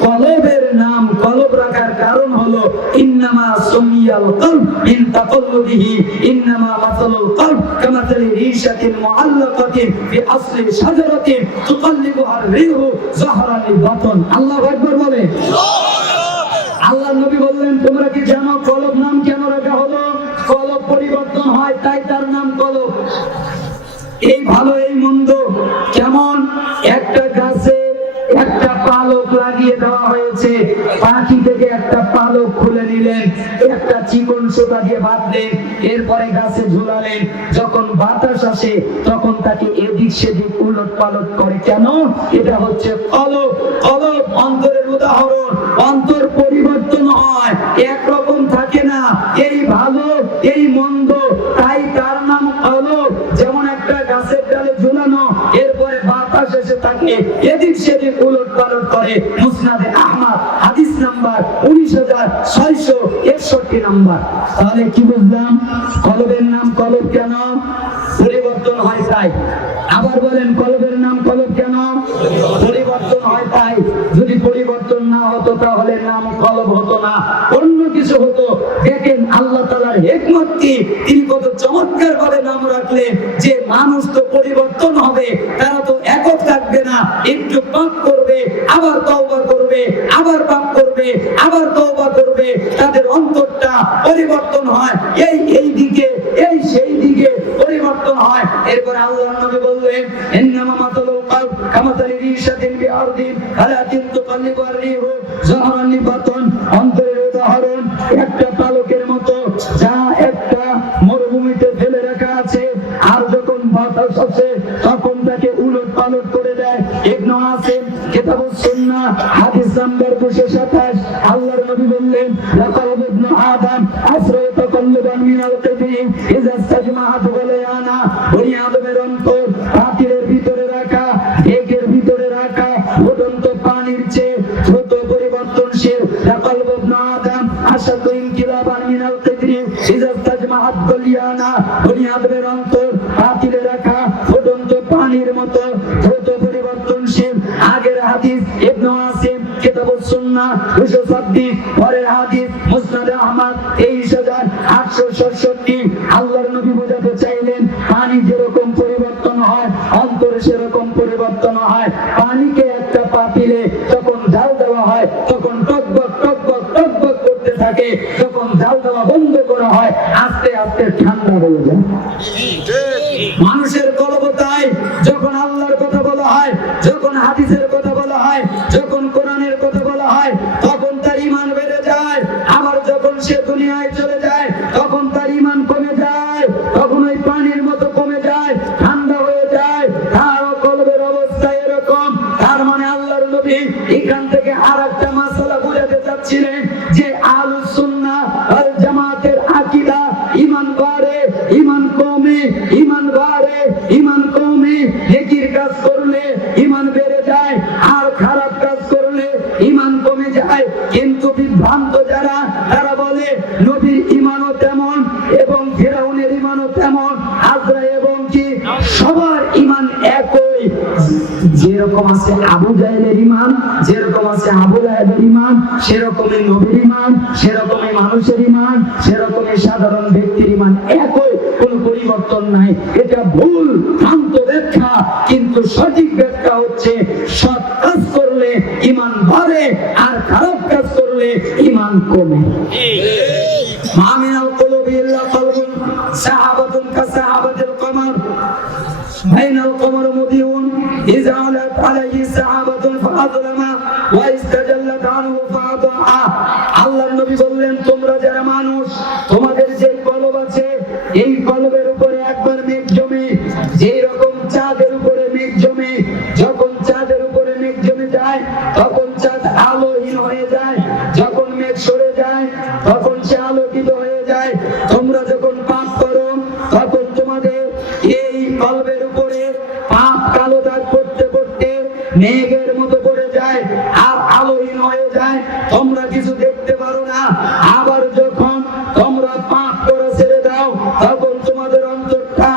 কলবের নাম কলব রাখার কারণ হলো ইন্নামা সুমিয়াল কলব মিন তাকাল্লুবিহি ইন্নামা মাসালুল কলব কামাসালি রিশাতিন মুআল্লাকাতিন ফি আসলি শাজারাতিন তুকাল্লিবুহা আর-রিহু যাহরান লিবাতন। আল্লাহু আকবার বলে। আল্লাহ নবী বললেন, তোমরা কি জানো কলব নাম কেন রাখা হলো? কলব পরিবর্তন হয় তাই তার নাম কলব। এই ভালো এই মন্দ, কেমন একটা গাছে একটা পালক লাগিয়ে দেওয়া হয়েছে, পাখি থেকে একটা পালক খুলে নিলেন, একটা চিকন সুতা দিয়ে বাঁধলেন, এরপরে গাছে ঝুলালেন। যখন বাতাস আসে তখন তাকে এদিক সেদিক উলট পালট করে। কেন? এটা হচ্ছে কলব। কলব অন্তরের উদাহরণ। অন্তর পরিবর্তন হয়, একরকম থাকে না। এই ভালো এই মন্দ, তাই তার নাম কলব। যেমন একটা গাছের ডালে ঝুলানো, এরপরে বাতাস এসে তাকে এদিক সেদিক উলট পালট করে। মুসনাদে আহমদ হাদিস নাম্বার 19661 নাম্বার। তাহলে কি বুঝলাম? কলবের নাম কলব কেন? পরিবর্তন হয় তাই। আবার বলেন, কলবের নাম কলব কেন? পরিবর্তন হয় তাই। যদি পরিবর্তন না হতো তাহলে নাম কলব হতো না, অন্য কিছু হতো। দেখেন আল্লাহ তাআলার হিকমত কি, তিনি কত চমৎকার ভাবে নাম রাখলেন যে মানুষ তো পরিবর্তন হবে, তারা তো একক থাকবে না, একটু পাপ করবে আবার তওবা করবে, আবার পাপ করবে আবার তওবা করবে, তাদের অন্তরটা পরিবর্তন হয়, এই দিকে এই সেই দিকে পরিবর্তন হয়। এরপর আল্লাহর নবী বললেন, ইন্নামা মাসালুল কলব কামাসালি রিশাতিন বিআরদিন আলাতিন তুকাল্লিবু আর-রিহু যাহরান লিবাতন। অন্তরের উদাহরণ একটা পালকের মতো, যা একটা মরুভূমিতে ফেলে রাখা আছে, আর যখন বাতাস আসে তখন তাকে উলট পালট করে দেয়। ইবনে আসিম কিতাবুস সুন্নাহ হাদিস নাম্বার 227। আল্লাহর নবী বললেন, লাকাদ ইবনে আদম আসরা তাকাল্লুবান মিনাল কিবরি ইযা ইসতাজমাআত ওয়ালায়ানা। বনি আদমের অন্তর পাতিলের ভিতরে রাখা, ঢেকের ভিতরে রাখা ফুটন্ত পানির চেয়ে দ্রুত পরিবর্তনশীল। লাকাদ ইবনে আদম আশাদু ইনকিলাবান মিনাল কিবরি ইযা ইসতাজমাআত ওয়ালায়ানা। বনি আদমের অন্তর পাতিলে রাখা ফুটন্ত পানির মতো দ্রুত পরিবর্তনশীল। আগের হাদিস ইবনে আসিম কিতাবুস সুন্নাহ 226, পরের হাদিস মুসনাদে আহমদ 23867। আল্লাহর নবী বোঝাতে চাইলেন, পানি যেরকম পরিবর্তন হয় অন্তরে সেরকম পরিবর্তন হয়। পানিকে একটা পাতিলে যখন জাল দেওয়া হয় তখন টকবক টকবক টকবক করতে থাকে, যখন জাল দেওয়া বন্ধ করা হয় আস্তে আস্তে ঠান্ডা হয়ে যায়। মানুষের কলব তাই, যখন আল্লাহর কথা বলা হয়, যখন হাদিসের কথা বলা হয়, যখন কোরআনের কথা বলা হয়, তখন তার ঈমান বেড়ে যায়। আবার যখন সে দুনিয়ায় চলে যায় তখন তার ঈমান কমে যায়, তখন ওই পানির মতো কমে যায়, ঠান্ডা হয়ে যায়। তার কলবের অবস্থা এরকম। তার মানে আল্লাহর নবী এখান থেকে আরেকটা মাসালা বুঝাতে চাচ্ছিলেন যে আহলুস সুন্নাহ ওয়াল জামাতের আকীদা, ঈমান বাড়ে ঈমান কমে, ঈমান বাড়ে ঈমান কমে। নেকির কাজ করলে ঈমান বেড়ে যায়, আর খারাপ কাজ করলে ঈমান কমে যায়। কিন্তু বিভ্রান্ত যারা, তারা বলে নবীর ঈমানও তেমন এবং ফিরাউনের ঈমানও তেমন, আজরা এবং কি সবার ঈমান একই। যেরকম আছে আবু জাহেলের ঈমান, যেরকম আছে আবু লাহাবের ঈমান, সেরকমই নবীর ঈমান, সেরকমই মানুষের ঈমান, সেরকমই সাধারণ ব্যক্তির ঈমান একই, কোনো পরিবর্তন নাই। এটা ভুল ভ্রান্ত ব্যাখ্যা, কিন্তু সঠিক ব্যাখ্যা হচ্ছে সৎ কাজ করলে ঈমান বাড়ে, আর খারাপ কাজ করলে ঈমান কমে। মা মিনাল কুলুবি ইল্লা কলবুন সাহাবাতুন কাসাহাবাতিল কমার বাইনাল কমার মুদিউন ইযা আলাত আলাইহি সাহাবাতুন ফাআযলামা ওয়া ইস্তাজাল্লাত আনহু ফাআতা। আল্লাহর নবী বললেন, তোমরা যারা মানুষ, তোমাদের যে কলব আছে, এই কলবের উপরে একবার মেঘ জমে, যেই রকম চাঁদের উপরে মেঘ জমে, যখন চাঁদের উপরে মেঘ জমে যায় তখন চাঁদ আলোহীন হয়ে যায়, যখন মেঘ সরে যায় তখন সে আলোকিত হয়ে যায়। তোমরা যখন পাপ করো তখন তোমাদের এই কলবের উপরে পাপ কালো দাগ করতে করতে মেঘের মতো পড়ে যায় আর আলোহীন হয়ে যায়, তোমরা কিছু দেখতে পারো না। আবার যখন তোমরা পাপ করে ছেড়ে দাও তখন তোমাদের অন্তরটা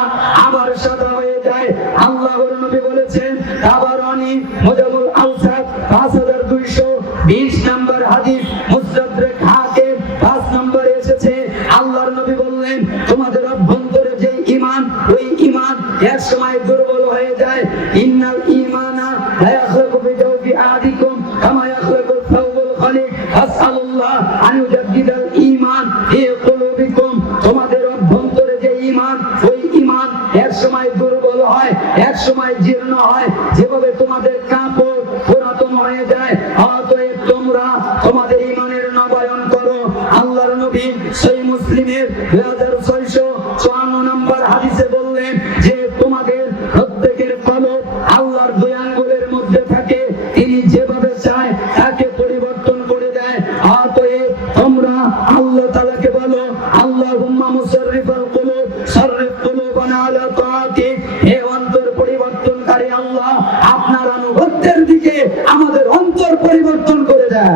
আবার সাদা হয়ে যায়। আল্লাহর নবী বলেছেন, তাবারানী মুজামুল আওসাত 5220 নম্বর হাদিস, মুসনাদ হাকিম 5 নম্বরে এসেছে। আল্লাহর নবী বললেন, তোমাদের অভ্যন্তরে যে ঈমান, ওই ঈমান এক সময় দুর্বল হয়ে যায়। ইন্নাল ঈমানা লা ইয়াখলুকু বিজাওফি আহাদিকুম কামা ইয়াখলুকুল সাওবুল খালিক আসআলুল্লাহ আন ইউজাদ্দিদাল ঈমান ফি কুলুবিকুম। তোমাদের অভ্যন্তরে যে ঈমান, ওই ঈমান এক সময় দুর্বল হয়, এক সময় জীর্ণ হয়, যেভাবে তোমাদের কাপড় পুরাতন হয়ে যায়। অতএব তোমরা তোমাদের ঈমানের নবায়ন করো। আল্লাহর নবী সহিহ মুসলিমের 2654 নম্বর হাদিসে বললেন যে তোমাদের প্রত্যেকের কলব আল্লাহর দুই আঙ্গুলের মধ্যে থাকে, তিনি যেভাবে চায় তাকে পরিবর্তন করে দেয়। অতএব তোমরা আল্লাহ তাআলাকে বলো, আল্লাহুম্মা মুসাররিফাল কুলুব সাররিফ কুলুবানা আলা তাআতিক। হে অন্তর পরিবর্তনকারী আল্লাহ, আপনার আনুগত্যের দিকে আমাদের অন্তর পরিবর্তন করে দেয়।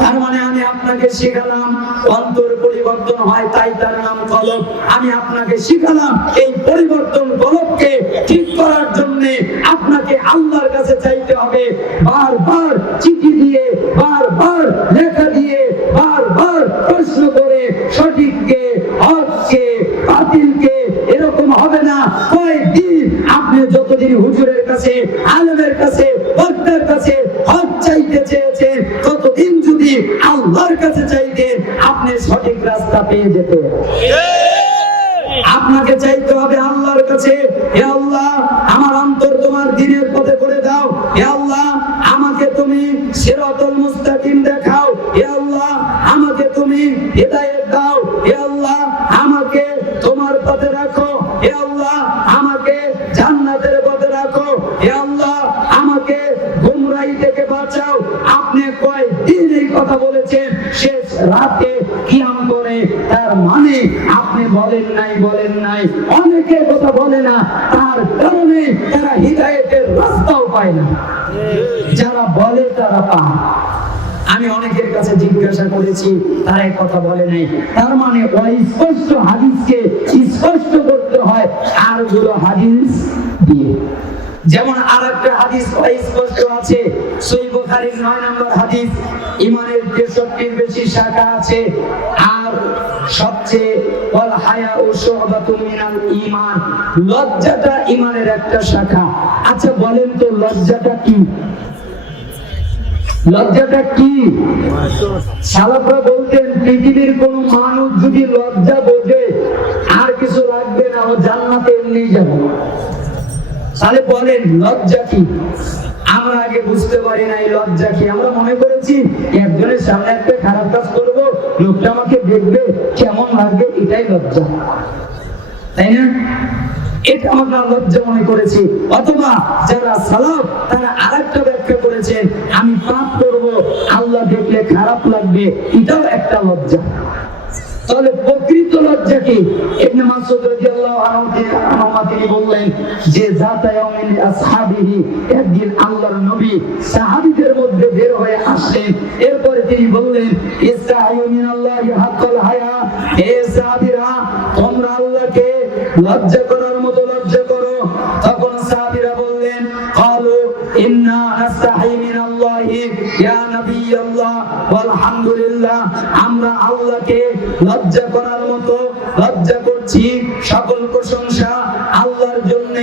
তার মানে আমি আপনাকে শিখালাম অন্তর পরিবর্তন হয়, তাই তার নাম কলব। আমি আপনাকে শিখালাম এই পরিবর্তন কলবকে ঠিক করার জন্য আপনাকে আল্লাহর কাছে চাইতে হবে। বারবার চিঠি দিয়ে, বারবার লেখা দিয়ে, বারবার প্রশ্ন করে সঠিককে, হককে, বাতিলকে, এরকম হবে না। কয়েকদিন আপনি যতদিন হুজুরের কাছে, আলেমের কাছে, বক্তার কাছে হক চাইতে চেয়েছেন, ততদিন যদি আল্লাহর কাছে চাইতেন আপনি সঠিক রাস্তা পেয়ে যেতেন। আপনাকে চাইতে হবে আল্লাহর কাছে, হে আল্লাহ আমার অন্তর তোমার দ্বীনের পথে করে দাও, হে আল্লাহ আমাকে তুমি সিরাতুল মুস্তাকিম দেখাও, হে আল্লাহ আমাকে তুমি হিদায়াত দাও, হে আল্লাহ আমাকে তোমার পথে রাখো, হে আল্লাহ আমাকে জান্নাতের পথে রাখো, হে আল্লাহ আমাকে গুমরাহি থেকে বাঁচাও। আপনি কয়দিন এই কথা বলেছেন, শেষ রাতে কিয়াম করে। তার মানে আপনি বলেন নাই। অনেকে কথা বলে না, তার কারণে তারা হিদায়াতের রাস্তাও পায় না। যারা বলে তারা পায়। আমি অনেকের কাছে জিজ্ঞাসা করেছি, তারা এই কথা বলে নাই। তার মানে অস্পষ্ট হাদিসকে স্পষ্ট করতে হয় আর গুলো হাদিস দিয়ে। যেমন আরেকটা হাদিস স্পষ্ট আছে, সহিহ বুখারীর 9 নম্বর হাদিস, ঈমানের 63 বেশি শাখা আছে, আর সবচেয়ে ওয়াল হায়াউ শু'বাতুম মিনাল ঈমান, লজ্জাটা ঈমানের একটা শাখা। আচ্ছা বলেন তো লজ্জাটা কি? লজ্জাটা কি? সালাফরা বলতেন পৃথিবীর কোন মানুষ যদি লজ্জা বোঝে আর কিছু লাগবে না, ও জান্নাতে এমনি যাবে। তাহলে বলেন লজ্জা কি? আমরা আগে বুঝতে পারি না এই লজ্জা কি। আমরা মনে করেছি একজনের সামনে একটা খারাপ কাজ করবো, লোকটা আমাকে দেখবে, কেমন লাগবে, এটাই লজ্জা, তাই না? এটা আমরা লজ্জা মনে করেছি। অথবা যারা সালাফ তারা আরেকটা ব্যাখ্যা করেছেন, আমি পাপ করব, আল্লাহ দেখলে খারাপ লাগবে, এটাও একটা লজ্জা। তাহলে প্রকৃত লজ্জা কি? ইবনে মাসউদ রাদিয়াল্লাহু আনহু তিনি বললেন যে যাতা ইয়াউমিন আসহাবিহি, একদিন আল্লাহর নবী সাহাবীদের মধ্যে বের হয়ে আসলেন। এরপরে তিনি বললেন ইসতাহিউ মিনাল্লাহি হাক্কাল হায়া, হে সাহাবীরা তোমরা আল্লাহকে লজ্জা করার মতো লজ্জা করো। তখন সাহাবীরা বললেন ক্বালু ইন্না নাস্তাহি মিনাল্লাহি ইয়া নবিয়াল্লাহ ওয়ালহামদুলিল্লাহ, আমরা আল্লাহকে লজ্জা করার মতো লজ্জা করছি, সকল প্রশংসা আল্লাহর জন্য,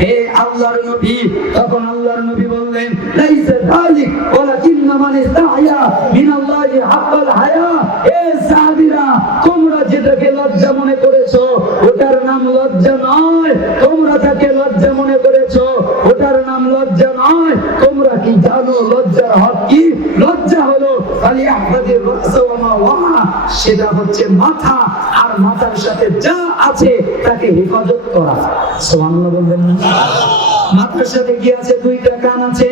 হে আল্লাহর নবী। তখন আল্লাহর নবী বললেন লাইসা যালিক ওয়ালাকিন্না মান ইস্তাহয়া মিনাল্লাহি হাক্কাল হায়া। এ সাহাবীরা, তোমরা যেটাকে লজ্জা মনে করেছো ওটার নাম লজ্জা নয়, তোমরা তাকে লজ্জা মনে করেছো ওটার নাম লজ্জা নয়। তোমরা কি জানো লজ্জার হক কি? লজ্জা হলো ফালিয়াহফাযির রাসা ওয়া মা ওয়া, সেটা হচ্ছে মাথা আর মাথার সাথে যা আছে তাকে হেফাজত করা। সুবহানাল্লাহ বলবেন না? মাথার সাথে কি আছে? দুইটা কান আছে,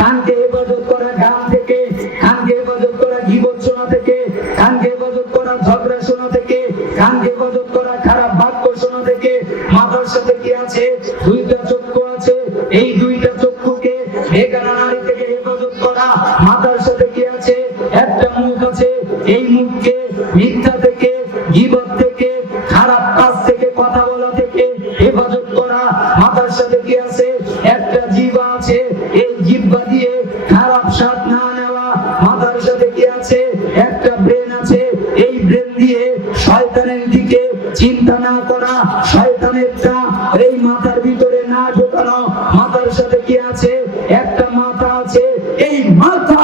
কানকে হেফাজত করা গান থেকে, কানকে হেফাজত করা গীবত শোনা থেকে, কানকে হেফাজত করা ঝগড়া শোনা থেকে, কানকে হেফাজত করা খারাপ বাক্য শোনা থেকে। মাথার সাথে কি আছে? দুইটা চক্ষু আছে, এই দুইটা চক্ষুকে বেগানা নারী থেকে হেফাজত করা। মাথার সাথে কি আছে? একটা মুখ আছে, এই মুখকে মিথ্যা থেকে, গীবত থেকে, খারাপ কাজ থেকে, কথা বলা থেকে হেফাজত করা। মাথার সাথে কি আছে? একটা জিহ্বা আছে, এই জিহ্বা দিয়ে খারাপ স্বাদ না নেওয়া। মাথার সাথে কি আছে? একটা ব্রেন আছে, এই ব্রেন দিয়ে শয়তানের দিকে চিন্তা না করা, শয়তানেরটা এই মাথার ভিতরে না ঢোকানো। মাথার সাথে কি আছে? একটা মাথা আছে, এই মাথা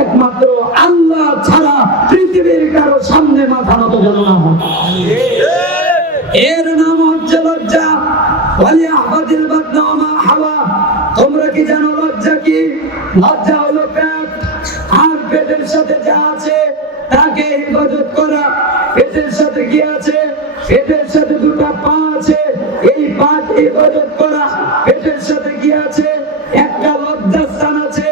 একমাত্র আল্লাহ ছাড়া পৃথিবীর কারো সামনে মাথা নত যেন না হয়। এর নাম হচ্ছে লজ্জা। ওয়ালিয়াহফাযিল বাদনা ওয়া মা হাওয়া। তোমরা কি জানো লজ্জা কি? লজ্জা হলো পেট, আর পেটের সাথে যা আছে তাকে হেফাজত করা। পেটের সাথে কি আছে? পেটের সাথে দুটো পা আছে, এই পাকে হেফাজত করা। পেটের সাথে কি আছে? একটা লজ্জাস্থান আছে,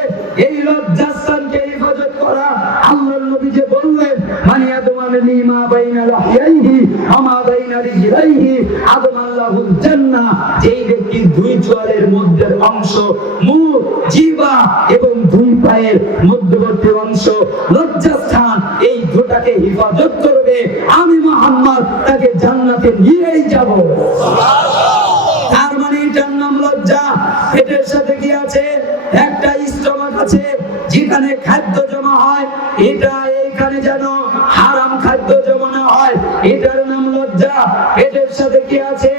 এই লজ্জাস্থানকে হেফাজত করা। আল্লাহর নবী যে বললেন, মান ইয়াদমানি মা বাইনা লাহইহি ওয়া মা বাইনা রিজলাইহি আদমাল্লাহুল জান্নাহ। যেই ব্যক্তি দুই চোয়ালের মধ্যের অংশ, মুখ, জিহ্বা এবং দুই পায়ের মধ্যবর্তী অংশ, লজ্জাস্থান, এই দুটাকে হেফাজত করবে, আমি মুহাম্মদ তাকে জান্নাতে নিয়েই যাব। সুবহানাল্লাহ। তার মানে এটার নাম লজ্জা। পেটের সাথে কি আছে? একটা স্টমাক আছে, যেখানে খাদ্য জমা হয়, এটা এইখানে যেন হারাম খাদ্য জমা না হয়, এটার নাম লজ্জা। পেটের সাথে কি আছে?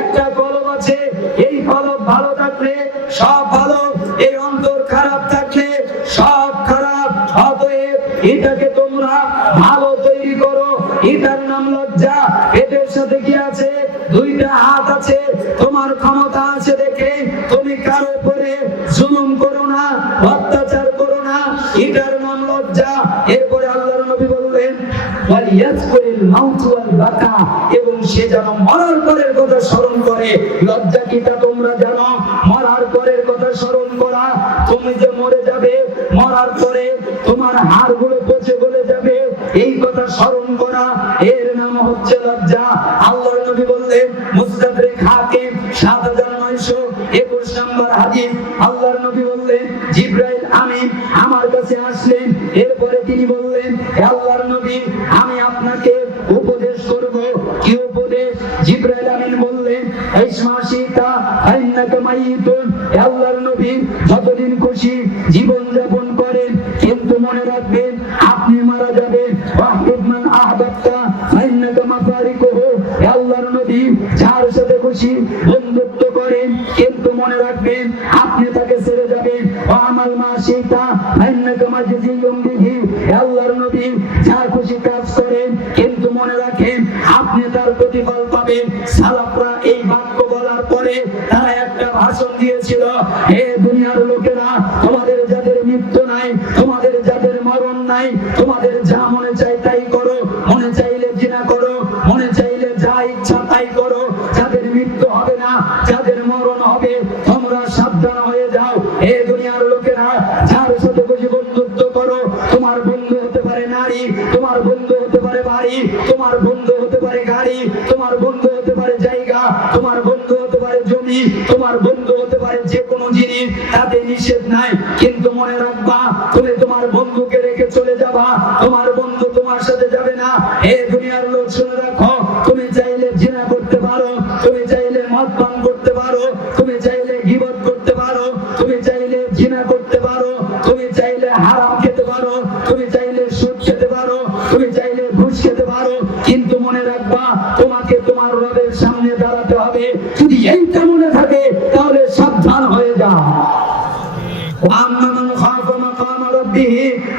একটা কলব আছে, এই কলব ভালো থাকলে সব ভালো, এই অন্তর খারাপ থাকলে সব খারাপ। অতএব এটাকে তোমরা ভালো তৈরি করো, এটার নাম লজ্জা। পেটের সাথে কি আছে? দুইটা হাত আছে, তোমার ক্ষমতা আছে দেখে তুমি কারো উপরে জুলুম করো না, অত্যাচার করো না, এটার নাম লজ্জা। এরপরে আল্লাহর নবী বললেন, ওয়ালিয়াজকুরিল মাউত ওয়াল বাকা, এবং সে যেন মরার পরের কথা স্মরণ করে। লজ্জা কি তা তোমরা জানো? মরার পরের কথা স্মরণ করা। তুমি যে মরে যাবে, মরার পরে তোমার হাড়গুলো পচে গলে যাবে, এই কথা স্মরণ করা, এর নাম হচ্ছে লজ্জা। আল্লাহর নবী বললেন, মুস্তাদরিক হাকিম 7921 নম্বর হাদিস, আল্লাহর নবী বললেন, জিবরাইল আমিন আমার কাছে আসলেন। এরপরে তিনি বললেন, হে আল্লাহর নবী, আমি আপনাকে উপদেশ করব। কি উপদেশ? জিবরাইল আমিন বললেন, ইসমা শিতা ফাইন্নাকা মাইয়িতুন। হে আল্লাহর নবী, যতদিন খুশি জীবন যাপন করেন, কিন্তু মনে রাখবেন আপনি মারা যাবেন। ওয়াহবিব মান আহবাবতা ফাইন্নাকা মাফারিকুহু। হে আল্লাহর নবী, যার সাথে খুশি বন্ধুত্ব করেন, কিন্তু মনে রাখবেন আপনি তাকে ছেড়ে যাবেন। ওয়া আমাল মা শিতা ফাইন্নাকা মাজজিয়ুম বিহি। হে আল্লাহর নবী, যার খুশি কাজ করেন, কিন্তু মনে রাখেন আপনি তার প্রতিফল পাবেন। সালাফরা এই বাক্য বলার পরে তারা একটা ভাষণ দিয়েছিল, হে দুনিয়ার লোকেরা, তোমাদের যাদের মৃত্যু নাই, তোমাদের যাদের মরণ নাই, তোমাদের যা মনে চাই তাই করো, মনে চাইলে জিনা করো, মনে চাইলে যা ইচ্ছা তাই করো, যাদের মৃত্যু হবে না, যাদের মরণ হবে, তোমরা সাবধান হয়ে যাও। হে দুনিয়ার লোকেরা, যার সাথে খুশি বন্ধুত্ব করো। তোমার বন্ধু হতে পারে নারী, তোমার বন্ধু হতে পারে বাড়ি, তোমার বন্ধু হতে পারে গাড়ি, তোমার বন্ধু হতে পারে জায়গা, তোমার বন্ধু হতে পারে জমি, তোমার বন্ধু হতে পারে যে কোনো জিনিস, তাতে নিষেধ নাই। কিন্তু মনে রাখবা, তুমি তোমার বন্ধুকে রেখে চলে যাবা, তোমার বন্ধু তোমার সাথে যাবে না। হে দুনিয়ার লোক, শুনে রাখো, তুমি চাইলে জিনা করতে পারো, তুমি চাইলে মদ পান করতে পারো, তুমি চাইলে গীবত করতে পারো, তুমি চাইলে জিনা করতে পারো, তুমি চাইলে হারাম খেতে পারো, তুমি চাইলে সুদ খেতে পারো, তুমি চাইলে ঘুষ খেতে পারো, কিন্তু মনে রাখবা তোমাকে তোমার রবের সামনে দাঁড়াতে হবে। যদি এইটা মনে থাকে তাহলে সাবধান হয়ে যাও। আম্মা মান খাফা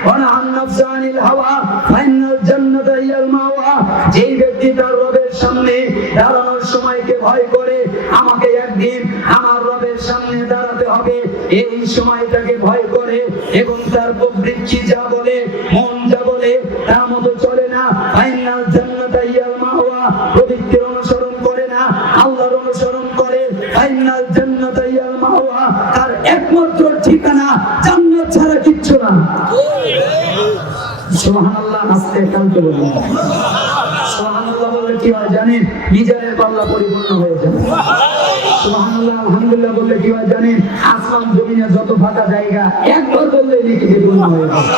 ওয়া নাহান নাফসা আনিল হাওয়া ফাইনাল জান্নাতা হিয়াল মাওয়া। যেই ব্যক্তি তার রবের সামনে দাঁড়ানোর সময়কে ভয় করে, আমাকে একদিন আমার রবের সামনে দাঁড়াতে হবে, এই সময়টাকে ভয় করে এবং তার প্রবৃত্তি যা বলে, মন যা বলে তার মতো চলে না, ফাইনাল জান্নাতা হিয়াল মাওয়া, প্রবৃত্তির অনুসরণ করে না, আল্লাহর অনুসরণ করে, ফাইনাল জান্নাতা হিয়াল মাওয়া, তার একমাত্র ঠিকানা জান্নাত ছাড়া কিচ্ছু না। সুবহানাল্লাহ। আস্তে কালকে বলুন সুবহানাল্লাহ বললে কি হয় জানেন? মিজানের পাল্লা পরিপূর্ণ হয়ে যাবে। সুবহানাল্লাহ আলহামদুলিল্লাহ বললে কি হয় জানেন? আসমান জমিনে যত ফাঁকা জায়গা একবার বললে লিখে পূর্ণ হয়ে যাবে।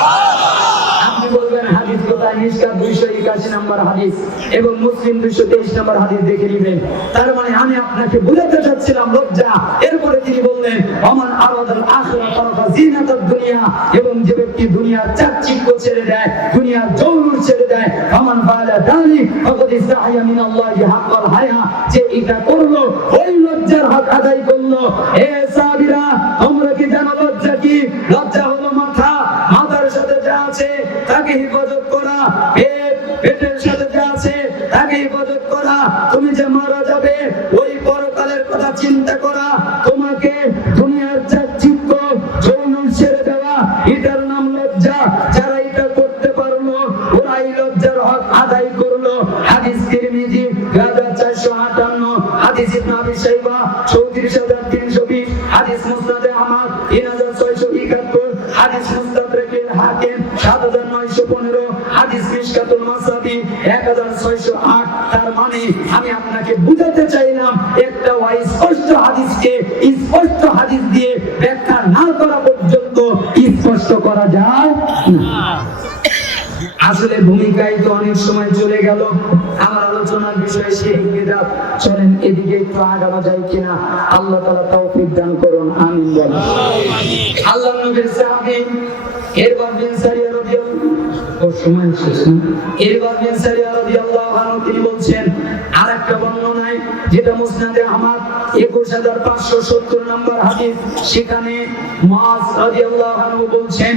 আপনি বলবেন হাদিস কোথায়? মিশকাত 281 নম্বর হাদিস এবং মুসলিম 223 নম্বর হাদিস দেখে নেবেন। তার মানে আমি আপনাকে বোঝাতে চাচ্ছিলাম লজ্জা। এরপরে তিনি বললেন ওমান আরাদাল আখিরাত ওয়া জিনাতাদ দুনিয়া, এবং যে ব্যক্তি দুনিয়ার চাকচিক্য ছেড়ে দেয়, দুনিয়ার জৌলুর ছেড়ে দেয়, ওমান ফাআলা যালিক ফাকাদ ইসতাহিয়া মিনাল্লাহি হাক্কাল হায়া, যে এটা করলো ওই লজ্জার হক আদায় করলো। হে সাহাবীরা, তোমরা কি জানো লজ্জা কি? লজ্জা হলো মাথা, মাথার সাথে যা আছে তাকে হিফাজত করা, পেটের সাথে যা আছে তাকে হিফাজত করা, তুমি যে মারা যাবে ওই পরকালের কথা চিন্তা করা, তোমাকে দুনিয়ার চাকচিক্য যৌন ছেড়ে দেওয়া, এটার নাম লজ্জা। যারা এটা করতে পারলো ওরা এই লজ্জার হক আদায় করলো। হাদিস তিরমিজি 2458, হাদিস ইবনে আবি শাইবা 34320, হাদিস মুসনাদ আহমদ 3671, হাদিস মুস্তাদরাক হাকিম 7915, হাদিস মিশকাতুল মাসাবি 1608। তার মানে আমি আপনাকে বুঝাতে চাইলাম একটা স্পষ্ট হাদিসকে স্পষ্ট হাদিস দিয়ে ব্যাখ্যা না করা পর্যন্ত স্পষ্ট করা যায় না। আসলে ভূমিকায় তো অনেক সময় চলে গেল। আমার আলোচনার বিষয় শিরক বিদআত। চলেন এদিকে একটু আগানো যায় কিনা, আল্লাহ তাআলা তৌফিক দান করুন, আমিন বলেন। আল্লাহর নবীর সাহাবী ইরবাদ বিন সারিয়া রাদিয়াল্লাহু আনহু তিনি বলছেন, আরেকটা বর্ণনায় যেটা মুসনাদে আহমদ 21570 নম্বর হাদিস, সেখানে মুআজ রাদিয়াল্লাহু আনহু বলছেন,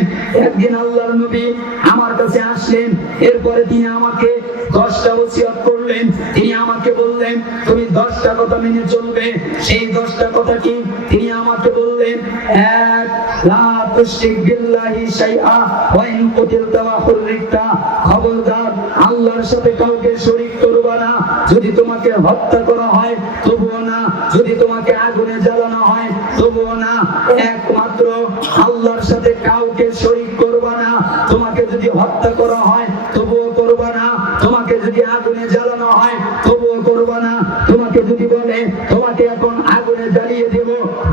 একদিন আল্লাহর নবী আমার কাছে আসলেন, এরপরে তিনি আমাকে 10টা ওসিয়ত করলেন। তিনি আমাকে বললেন তুমি 10টা কথা মেনে চলবে। সেই 10টা কথা কি? তিনি আমাকে বললেন, এক, লা তুশরিক বিল্লাহি শাইআ ওয়া ইন কুতিলতা ওয়া হুররিকতা, খবরদার আল্লাহর সাথে কাউকে শরীক করবে না। যদি তোমাকে হত্যা করা হয় তবুও না, যদি তোমাকে আগুনে জ্বালানো হয় তবুও না, একমাত্র আল্লাহর সাথে কাউকে শরীক করবে না। তোমাকে যদি হত্যা করা হয় তবুও করবে না, তোমাকে যদি আগুনে জ্বালানো হয় তবুও করবে না। তোমাকে যদি বলে তোমাকে এখন আগুনে জ্বালিয়ে দেব,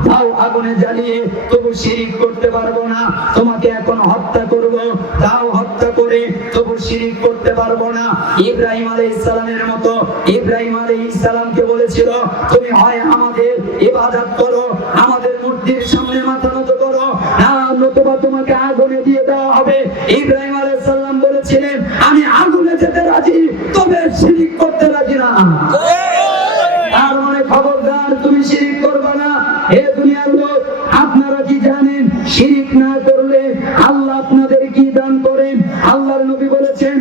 তাও আগুনে জ্বালিয়ে তবু শিরিক করতে পারবো না। তোমাকে এখন হত্যা করব, তাও হত্যা করে তবু শিরিক করতে পারবো না। ইব্রাহিম আলাইহিস সালামের মতো ইব্রাহিম আলাইহিস সালামকে বলেছিল তুমি হয় আমাদের ইবাদত করো, আমাদের মূর্তির সামনে মাথা নত করো, না নতুবা তোমাকে আগুনে দিয়ে দেওয়া হবে। ইব্রাহিম আলাইহিস সালাম বলেছিলেন আমি আগুনে যেতে রাজি, তবে শিরিক করতে রাজি না। তার মানে খবরদার তুমি শিরিক করবে না। হে দুনিয়ার লোক, আপনারা কি জানেন শিরিক না করলে আল্লাহ আপনাদের কি দান করেন? আল্লাহর নবী বলেছেন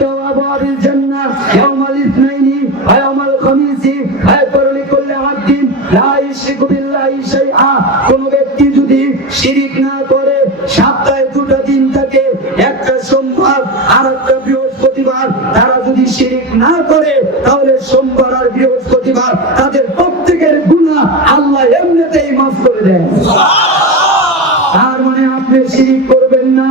তাওয়াবাবিল জান্নাহ ইয়াউমাল ইসনাইনি ওয়া ইয়াউমাল খামিসি ওয়া লিকুল্লি আবদিন লা ইউশরিকু বিল্লাহি শাইআ। কোন ব্যক্তি যদি শিরিক না করে, সপ্তাহে 2টা দিন থাকে, একটা সোমবার আর একটা বৃহস্পতিবার, তারা যদি শিরিক না করে তাহলে সোমবার আর বৃহস্পতিবার তাদের প্রত্যেকের গুনাহ আল্লাহ এমনিতেই মাফ করে দেন। তার মানে আপনি শিরিক করবেন না,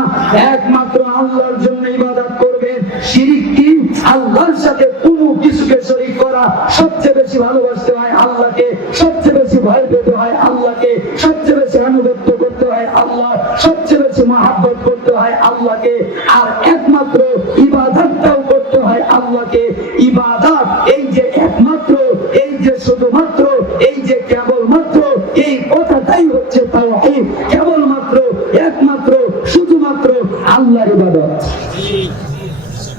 একমাত্র আল্লাহর জন্য ইবাদত করবেন। শিরিক কি? আল্লাহর সাথে কোনো কিছুকে শরীক করা। সবচেয়ে বেশি ভালোবাসতে হয় আল্লাহকে, সবচেয়ে বেশি ভয় পেতে হয় আল্লাহকে, সবচেয়ে বেশি আনুগত্য করতে হয় আল্লাহ, সবচেয়ে বেশি মহব্বত করতে হয় আল্লাহকে, আর একমাত্র ইবাদতটাও করতে হয় আল্লাহকে। ইবাদত এই যে একমাত্র, এই যে শুধুমাত্র, এই যে কেবলমাত্র, এই কথাটাই হচ্ছে তাওহীদ। কেবলমাত্র, একমাত্র, শুধুমাত্র আল্লাহর ইবাদত।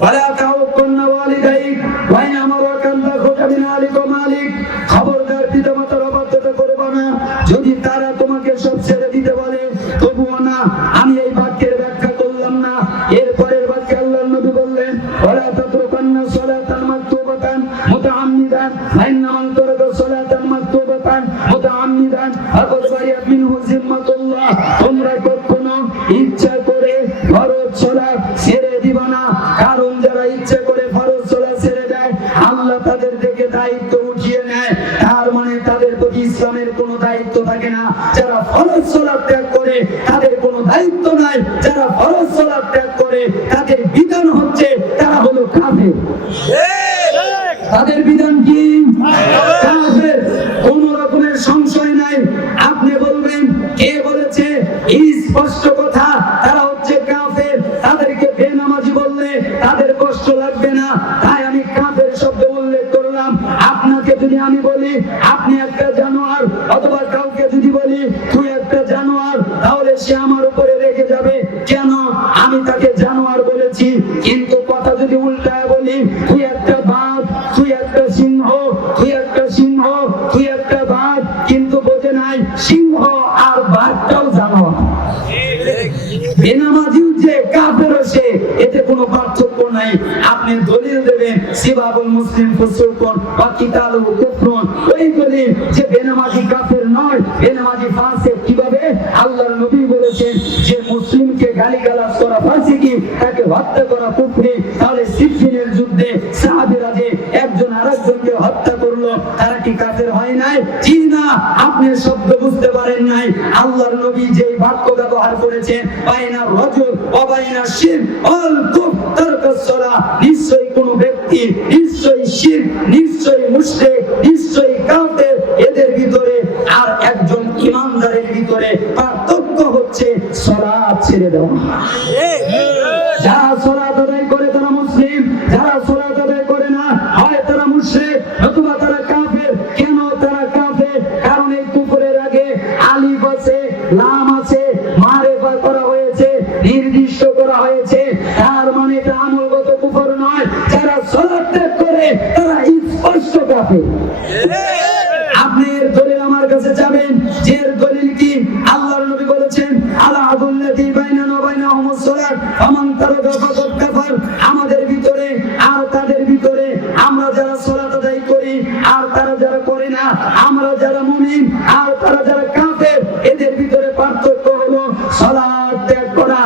ওয়ালা তাউকুন্না ওয়ালিদাইক ওয়া ইন আমারাকা আন তাখুযা মিন আলিক ওয়া মালিক, খবরদার পিতামাতার অবাধ্যতা করবে না। যদি তারা তোমাকে সব ছেড়ে দিতে বলে তবুও না। আমি এই বাক্যের ব্যাখ্যা করলাম না, এরপরের বাক্যে আল্লাহর নবী বললেন ওয়ালা তাতরুকান্না সালাতান মাকতুবাতান মুতাআম্মিদান ফাইন্না মান তারাকা সালাতান মাকতুবাতান মুতাআম্মিদান ফাকাদ বারিয়াত মিনহু জিম্মাতুল্লাহ। তোমরা কখনো ইচ্ছা করে ফরজ সালাত ছেড়ে দিবা না, কারণ যারা ইচ্ছা করে ফরজ সালাত ছেড়ে দেয় আল্লাহ তাদের থেকে দায়িত্ব উঠিয়ে নেয়, তার মানে তাদের প্রতি ইসলামের কোনো দায়িত্ব থাকে না। যারা ফরজ সালাত ত্যাগ করে তাদের কোনো দায়িত্ব নাই, যারা ফরজ সালাত ত্যাগ করে তাদের বিধান হচ্ছে তারা হলো কাফের। তাদের বিধান কি? কাফের। কোন রকমের সংশয় নাই। আপনি বলবেন কে বলেছে? স্পষ্ট কথা, তারা হচ্ছে কাফের। তাদেরকে বেনামাজি বললে তাদের কষ্ট লাগবে না, তাই আমি কাফের শব্দ উল্লেখ করলাম। আপনাকে যদি আমি বলি আপনি একটা জানোয়ার, অথবা কাউকে যদি বলি তুই একটা জানোয়ার, তাহলে সে আমার উপরে রেগে যাবে। কেন? আমি তাকে জানোয়ার বলেছি। কিন্তু কথা যদি উল্টায় বলি তুই একটা বাঘ, তুই একটা সিংহ, তুই একটা সিংহ, তুই একটা বাঘ, কিন্তু বোঝে নাই সিংহ আর বাঘটাও জানোয়ার। বেনামাজিও যে কাফেরও সে, এতে কোনো পার্থক্য নাই। আপনি দলিল দেবেন সিবাবুল মুসলিম ফুসুকুন ওয়া কিতালুহু কুফরুন, ওই দলিল যে বেনামাজি কাফের নয়, বেনামাজি ফাসিক। কিভাবে? আল্লাহর নবী বলেছেন যে মুসলিমকে গালিগালাজ করা ফাসিকি, তাকে হত্যা করা কুফরি। তাহলে সিফিনের যুদ্ধে সাহাবীরা যে একজন আরেকজনকে হত্যা করলো, তারা কি কাফের হয় নাই? জি না। আপনি শব্দ বুঝতে পারেন নাই। আল্লাহর নবী যে বাক্য ব্যবহার করেছেন বাইনা রাজুল ওয়া বাইনা শিরক আল কুফর তারকাস সালাহ, নিশ্চয়ই কোন ব্যক্তি, নিশ্চয়ই শিরক, নিশ্চয়ই মুশরিক, নিশ্চয়ই কাফের, এদের ভিতরে আর একজন ঈমানদারের ভিতরে পার্থক্য হচ্ছে সালাত ছেড়ে দেওয়া। যারা সালাত আদায় করে তারা মুসলিম, যারা সালাত আদায় করে না হয় তারা মুশরিক অথবা তারা কাফের। কেন তারা কাফের? কারণ এই কুফরের আগে আলিফ আছে, লাম আছে, মারিফা করা হয়েছে, নির্দিষ্ট করা হয়েছে। তার মানে এটা আমলগত কুফর নয়। যারা সালাত ত্যাগ করে তারা স্পষ্ট কাফের। আপনি এর দলিল আমার কাছে যাবেন, যে এর দলিল কি? আল্লাহর নবী বলেছেন আলা আদুল্লাতি বাইনানা ওয়া বাইনাহুমুস সালাত ফামান তারাকা ফাকাদ কাফার। আমাদের ভিতরে আর তাদের ভিতরে, আমরা যারা সালাত আদায় করি আর তারা যারা করে না, আমরা যারা মুমিন আর তারা যারা কাফের, এদের ভিতরে পার্থক্য হলো সালাত ত্যাগ করা।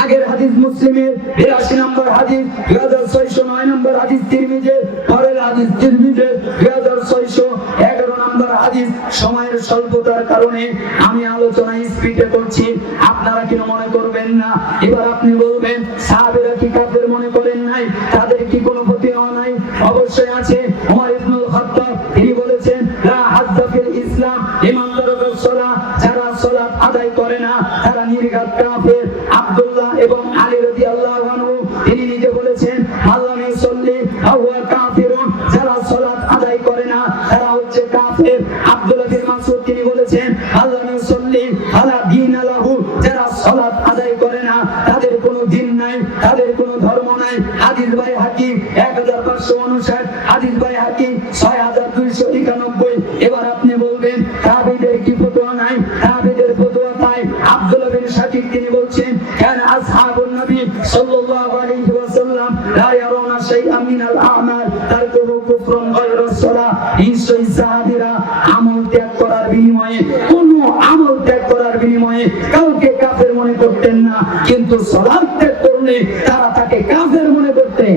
আগের হাদিস মুসলিমের 82 নম্বর হাদিস, 2609 নম্বর হাদিস তিরমিজির, পরের হাদিস তিরমিজির 2611 নম্বর হাদিস। সময়ের স্বল্পতার কারণে আমি আলোচনা স্পিডে করছি, আপনারা কি মনে করবেন না? এবার আপনি বলবেন সাহাবীরা কি কাফের মনে করেন নাই? তাদের কি কোনো প্রতিনয় নাই? অবশ্যই আছে। ওমর ইবনুল খাত্তাব তিনি বলেছেন লা হাজ্জা ফিল ইসলাম লিমান তারাকা সালাহ, যারা সালাত আদায় করে না তারা নির্ঘাত কাফের। আব্দুল্লাহ এবং আলী রাদিয়াল্লাহু আনহু তিনি নিজে বলেছেন আল্লাহ ইউসাল্লি হুয়া কাফিরুন, যারা সালাত আদায় করে না তারা হচ্ছে কাফের। আব্দুল্লাহ বিন মাসউদ তিনি বলেছেন আল্লাহ ইউসাল্লি আলা দীন লাহু, যারা সালাত আদায় করে না তাদের কোনো দিন নাই, তাদের কোনো ধর্ম নাই। হাদিস বাইহাকি 1559, হাদিস বাইহাকি 6291। এবার আপনি বলবেন তাবেঈদের কি ফতোয়া নাই? তাবেঈদের ফতোয়া তাই। আব্দুল্লাহ বিন শাকিক তিনি বলছেন কানা আসহাবুন নবী সাল্লাল্লাহু আলাইহি ওয়াসাল্লাম লা ইয়ারাউনা শাইআন মিনাল আমাল তারকুহু কুফরুন গায়রাস সালাহ। নিশ্চয়ই সাহাবীরা আমল ত্যাগ করার বিনিময়ে, কোন আমল ত্যাগ করার বিনিময়ে কাউকে কাফের মনে করতেন না, কিন্তু সালাত ত্যাগ করলে তারা তাকে কাফের মনে করতেন।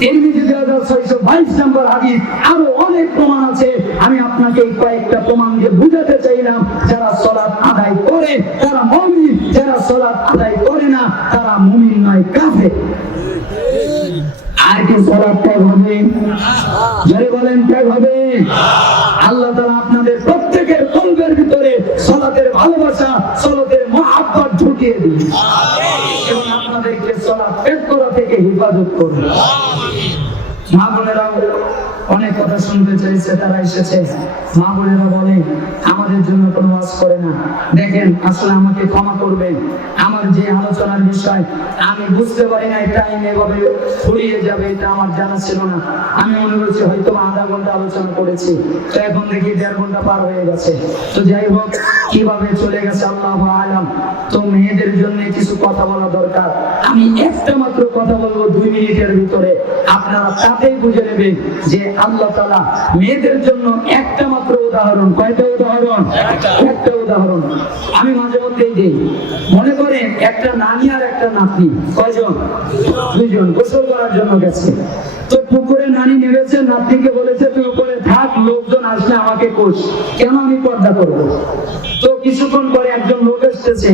তিরমিজি 2622 নম্বর হাদিস। আরো অনেক প্রমাণ আছে, আমি আপনাকে কয়েকটা প্রমাণ দিয়ে বুঝাতে চাইলাম। যারা সালাত আদায় করে তারা মুমিন, যারা সালাত আদায় করে না তারা মুমিন নয়, কাফের। আর কি সালাত ত্যাগ হবে? যারা বলেন ত্যাগ হবে। আল্লাহ তাআলা আপনাদের প্রত্যেকের কলবের ভিতরে সালাতের ভালোবাসা, সালাতের মহব্বত ঢুকিয়ে দিন। আমিন। এবং আপনাদেরকে সালাত ত্যাগ করা থেকে হেফাজত করুন। মা বোনেরা, অনেক কথা শুনতে চাইছে, তারা এসেছে। মা বোনেরা বলে আমাদের জন্য কোনো ওয়াজ করে না। দেখেন, আসলে আমাকে ক্ষমা করবেন, আমার যে আলোচনার বিষয় আমি বুঝতে পারি না, টাইম এভাবে ফুরিয়ে যাবে এটা আমার জানা ছিল না। আমি মনে করছি হয়তো আধা ঘন্টা আলোচনা করেছি, তো এখন দেখি 1.5 ঘন্টা পার হয়ে গেছে। তো যাই হোক, কিভাবে চলে গেছে আল্লাহু আলাম। তো মেয়েদের জন্য কিছু কথা বলা দরকার। আমি একটা মাত্র কথা বলবো 2 মিনিটের ভিতরে, আপনারা তাতেই বুঝে নেবেন যে আল্লাহ তাআলা মেয়েদের জন্য একটা মাত্র উদাহরণ। কয়টা উদাহরণ? একটা উদাহরণ আমি মাঝে মধ্যেই দেই। মনে করেন একটা নানি আর একটা নাতনি, কয়জন? 2 জন গোসল করার জন্য গেছে। তো পুকুরে নানি নেমেছে, নাতনিকে বলেছে তুই উপরে থাক, লোকজন আসলে আমাকে কোষ, কেন আমি পর্দা করবো। তো কিছুক্ষণ পরে একজন লোক এসেছে,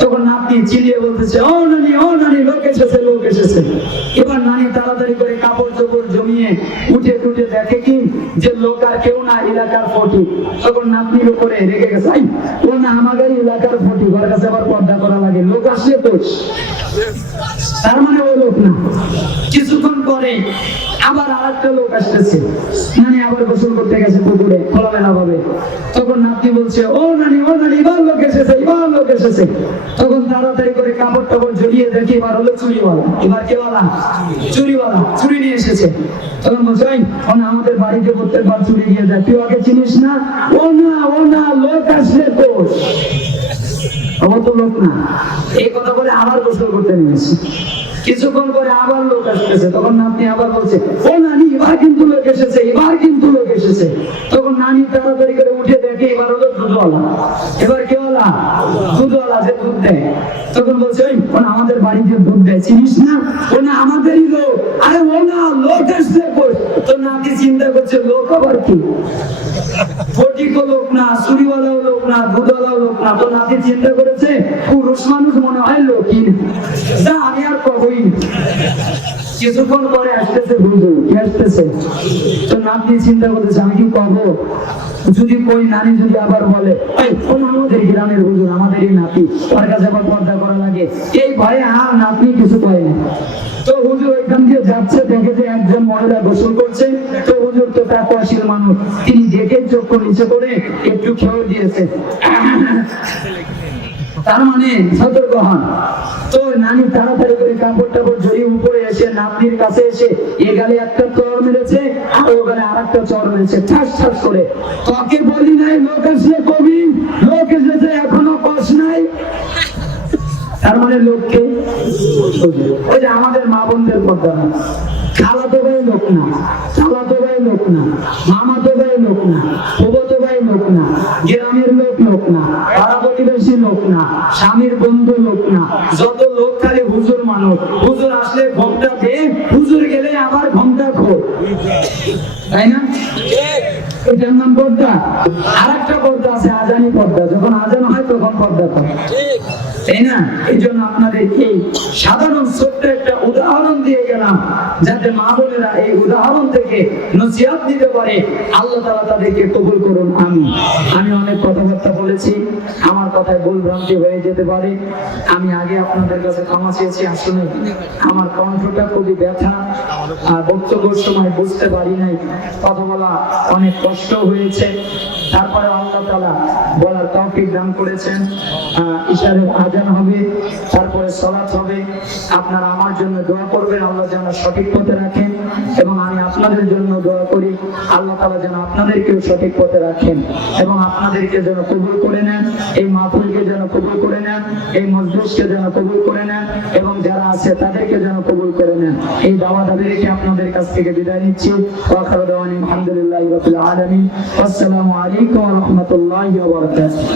তখন নাতনি চিলিয়ে বলতেছে ও নানি, ও নানি, লোক এসেছে, লোক এসেছে। এবার নানি তাড়াতাড়ি করে কাপড় চোপড় জমিয়ে উঠে টুটে দেখে কি যে লোক আর কেউ না, এলাকার ফটি। তখন নাতনির উপরে রেগে গেছে, ও না আমাদের এলাকার ফটি, ঘর কাছে আবার পর্দা করা লাগে, লোক আসলে তো। তার মানে ওই লোক না। কিছুক্ষণ পরে আবার আরেকটা লোক আসতেছে, নানি আবার গোসল করতে গেছে পুকুরে খোলামেলা ভাবে। তখন নাতনি বলছে ও নানি, ও নানি, এবার লোক এসেছে, এবার লোক এসেছে। তখন তাড়াতাড়ি করে কাপড় টাপড় জড়িয়ে দেখি এবার হলো চুরিওয়ালা। এবার কে ওয়ালা? চুরিওয়ালা, চুরি নিয়ে এসেছে। তখন বলছে ও না, আমাদের বাড়িতে প্রত্যেকবার চুরি গিয়ে যায়, তুই ওকে চিনিস না? ও না, ও না, লোক আসলে দোষ, আমার তো লোক না। এই কথা বলে আবার গোসল করতে নেমেছে। কিছুক্ষণ পরে আবার লোক আসতেছে, তখন নাতনি আবার বলছে ও নানি, এবার কিন্তু লোক এসেছে, এবার কিন্তু লোক এসেছে। তখন নানি তাড়াতাড়ি করে উঠে দেখে এবার হলো দুধওয়ালা। এবার কে ওয়ালা? দুধওয়ালা, যে দুধ দেয়। তখন বলছে ও না, আমাদের বাড়িতে দুধ দেয়, চিনিস না? ও না, আমাদেরই লোক। আরে ও না, লোক আসছে কই? তো নাতি চিন্তা করছে লোক আবার কি? ফটিকও লোক না, চুরিওয়ালাও লোক না, দুধওয়ালাও লোক না। তো নাতি চিন্তা করেছে পুরুষ মানুষ মনে হয় লোকই, যা আমি আর কবই। কিছুক্ষণ পরে আসতেছে হুজুর, কি আসতেছে? তো নাতনি চিন্তা করতেছে আমি কি কব, যদি কই নানি যদি আবার বলে আমাদের গ্রামের হুজুর, আমাদেরই নাতি, ওর কাছে আবার পর্দা করা লাগে, এই ভয়ে আর নাতনি কিছু কয় না। তো হুজুর ওইখান দিয়ে যাচ্ছে, দেখে যে একজন মহিলা গোসল করছে। তো হুজুর তো তাকওয়াশীল মানুষ, তিনি দেখে চোখ নিচে করে একটু খেয়ে দিয়েছে, তার মানে সতর্ক হন। তো নানি তাড়াতাড়ি করে কাপড় টাপড় জড়িয়ে উপরে এসে নাতনির কাছে এসে এ গালে একটা চড় মেরেছে, আর ও গালে আর একটা চড় মেরেছে, ঠাস ঠাস করে। তোকে বলি নাই লোক আসলে কবি, লোক এসেছে এখনো কষ নাই। তার মানে লোককে ওই যে আমাদের মা বোনদের পর্দা না, খালাতো ভাই লোক না, চালাতো ভাই লোক না, মামাতো ভাই লোক না, ফুফাতো ভাই লোক না, গ্রামের লোক লোক না, পাড়া প্রতিবেশী লোক না, স্বামীর বন্ধু লোক না, যত লোক খালি হুজুর মানুষ। হুজুর আসলে ঘোমটা দে, হুজুর গেলে আবার ঘোমটা খো, তাই না? এটার নাম পর্দা। আর একটা পর্দা আছে আজানি পর্দা, যখন আজান হয় তখন পর্দা করে, তাই না? এই জন্য আপনাদের এই সাধারণ ছোট্ট একটা উদাহরণ দিয়ে গেলাম, যাতে মা বোনেরা এই উদাহরণ থেকে নসিহত দিতে পারে। আল্লাহ তাআলা তাদেরকে কবুল করুন। আমি অনেক কথাবার্তা বলেছি, আমার কথায় ভুল ভ্রান্তি হয়ে যেতে পারে, আমি আগে আপনাদের কাছে ক্ষমা চেয়েছি। আসলে আমার কণ্ঠটা খুবই ব্যথা, আর বক্তব্যের সময় বুঝতে পারি নাই, কথা বলা অনেক কষ্ট হয়েছে। তারপরে আল্লাহ তাআলা বলার তৌফিক দান করেছেন। ইশারের আজান হবে, তারপরে সালাত হবে। আপনারা আমার জন্য দোয়া করবেন, আল্লাহ যেন সঠিক পথে রাখেন, এবং আমি আপনাদের জন্য দোয়া করি আল্লাহ তাআলা যেন আপনাদেরকেও সঠিক পথে রাখেন, এবং আপনাদেরকে যেন কবুল করে নেন, এই মাহফিলকে যেন কবুল করে নেন, এই মজলিসকে যেন কবুল করে নেন, এবং যারা আছে তাদেরকে যেন কবুল করে নেন। এই দাওয়াত রেখে আপনাদের কাছ থেকে বিদায় নিচ্ছি। ওয়া আখিরু দাওয়ানা আলহামদুলিল্লাহি রাব্বিল আলামিন। আসসালামু আলাইকুম ওয়া রাহমাতুল্লাহি ওয়া বারাকাতুহু।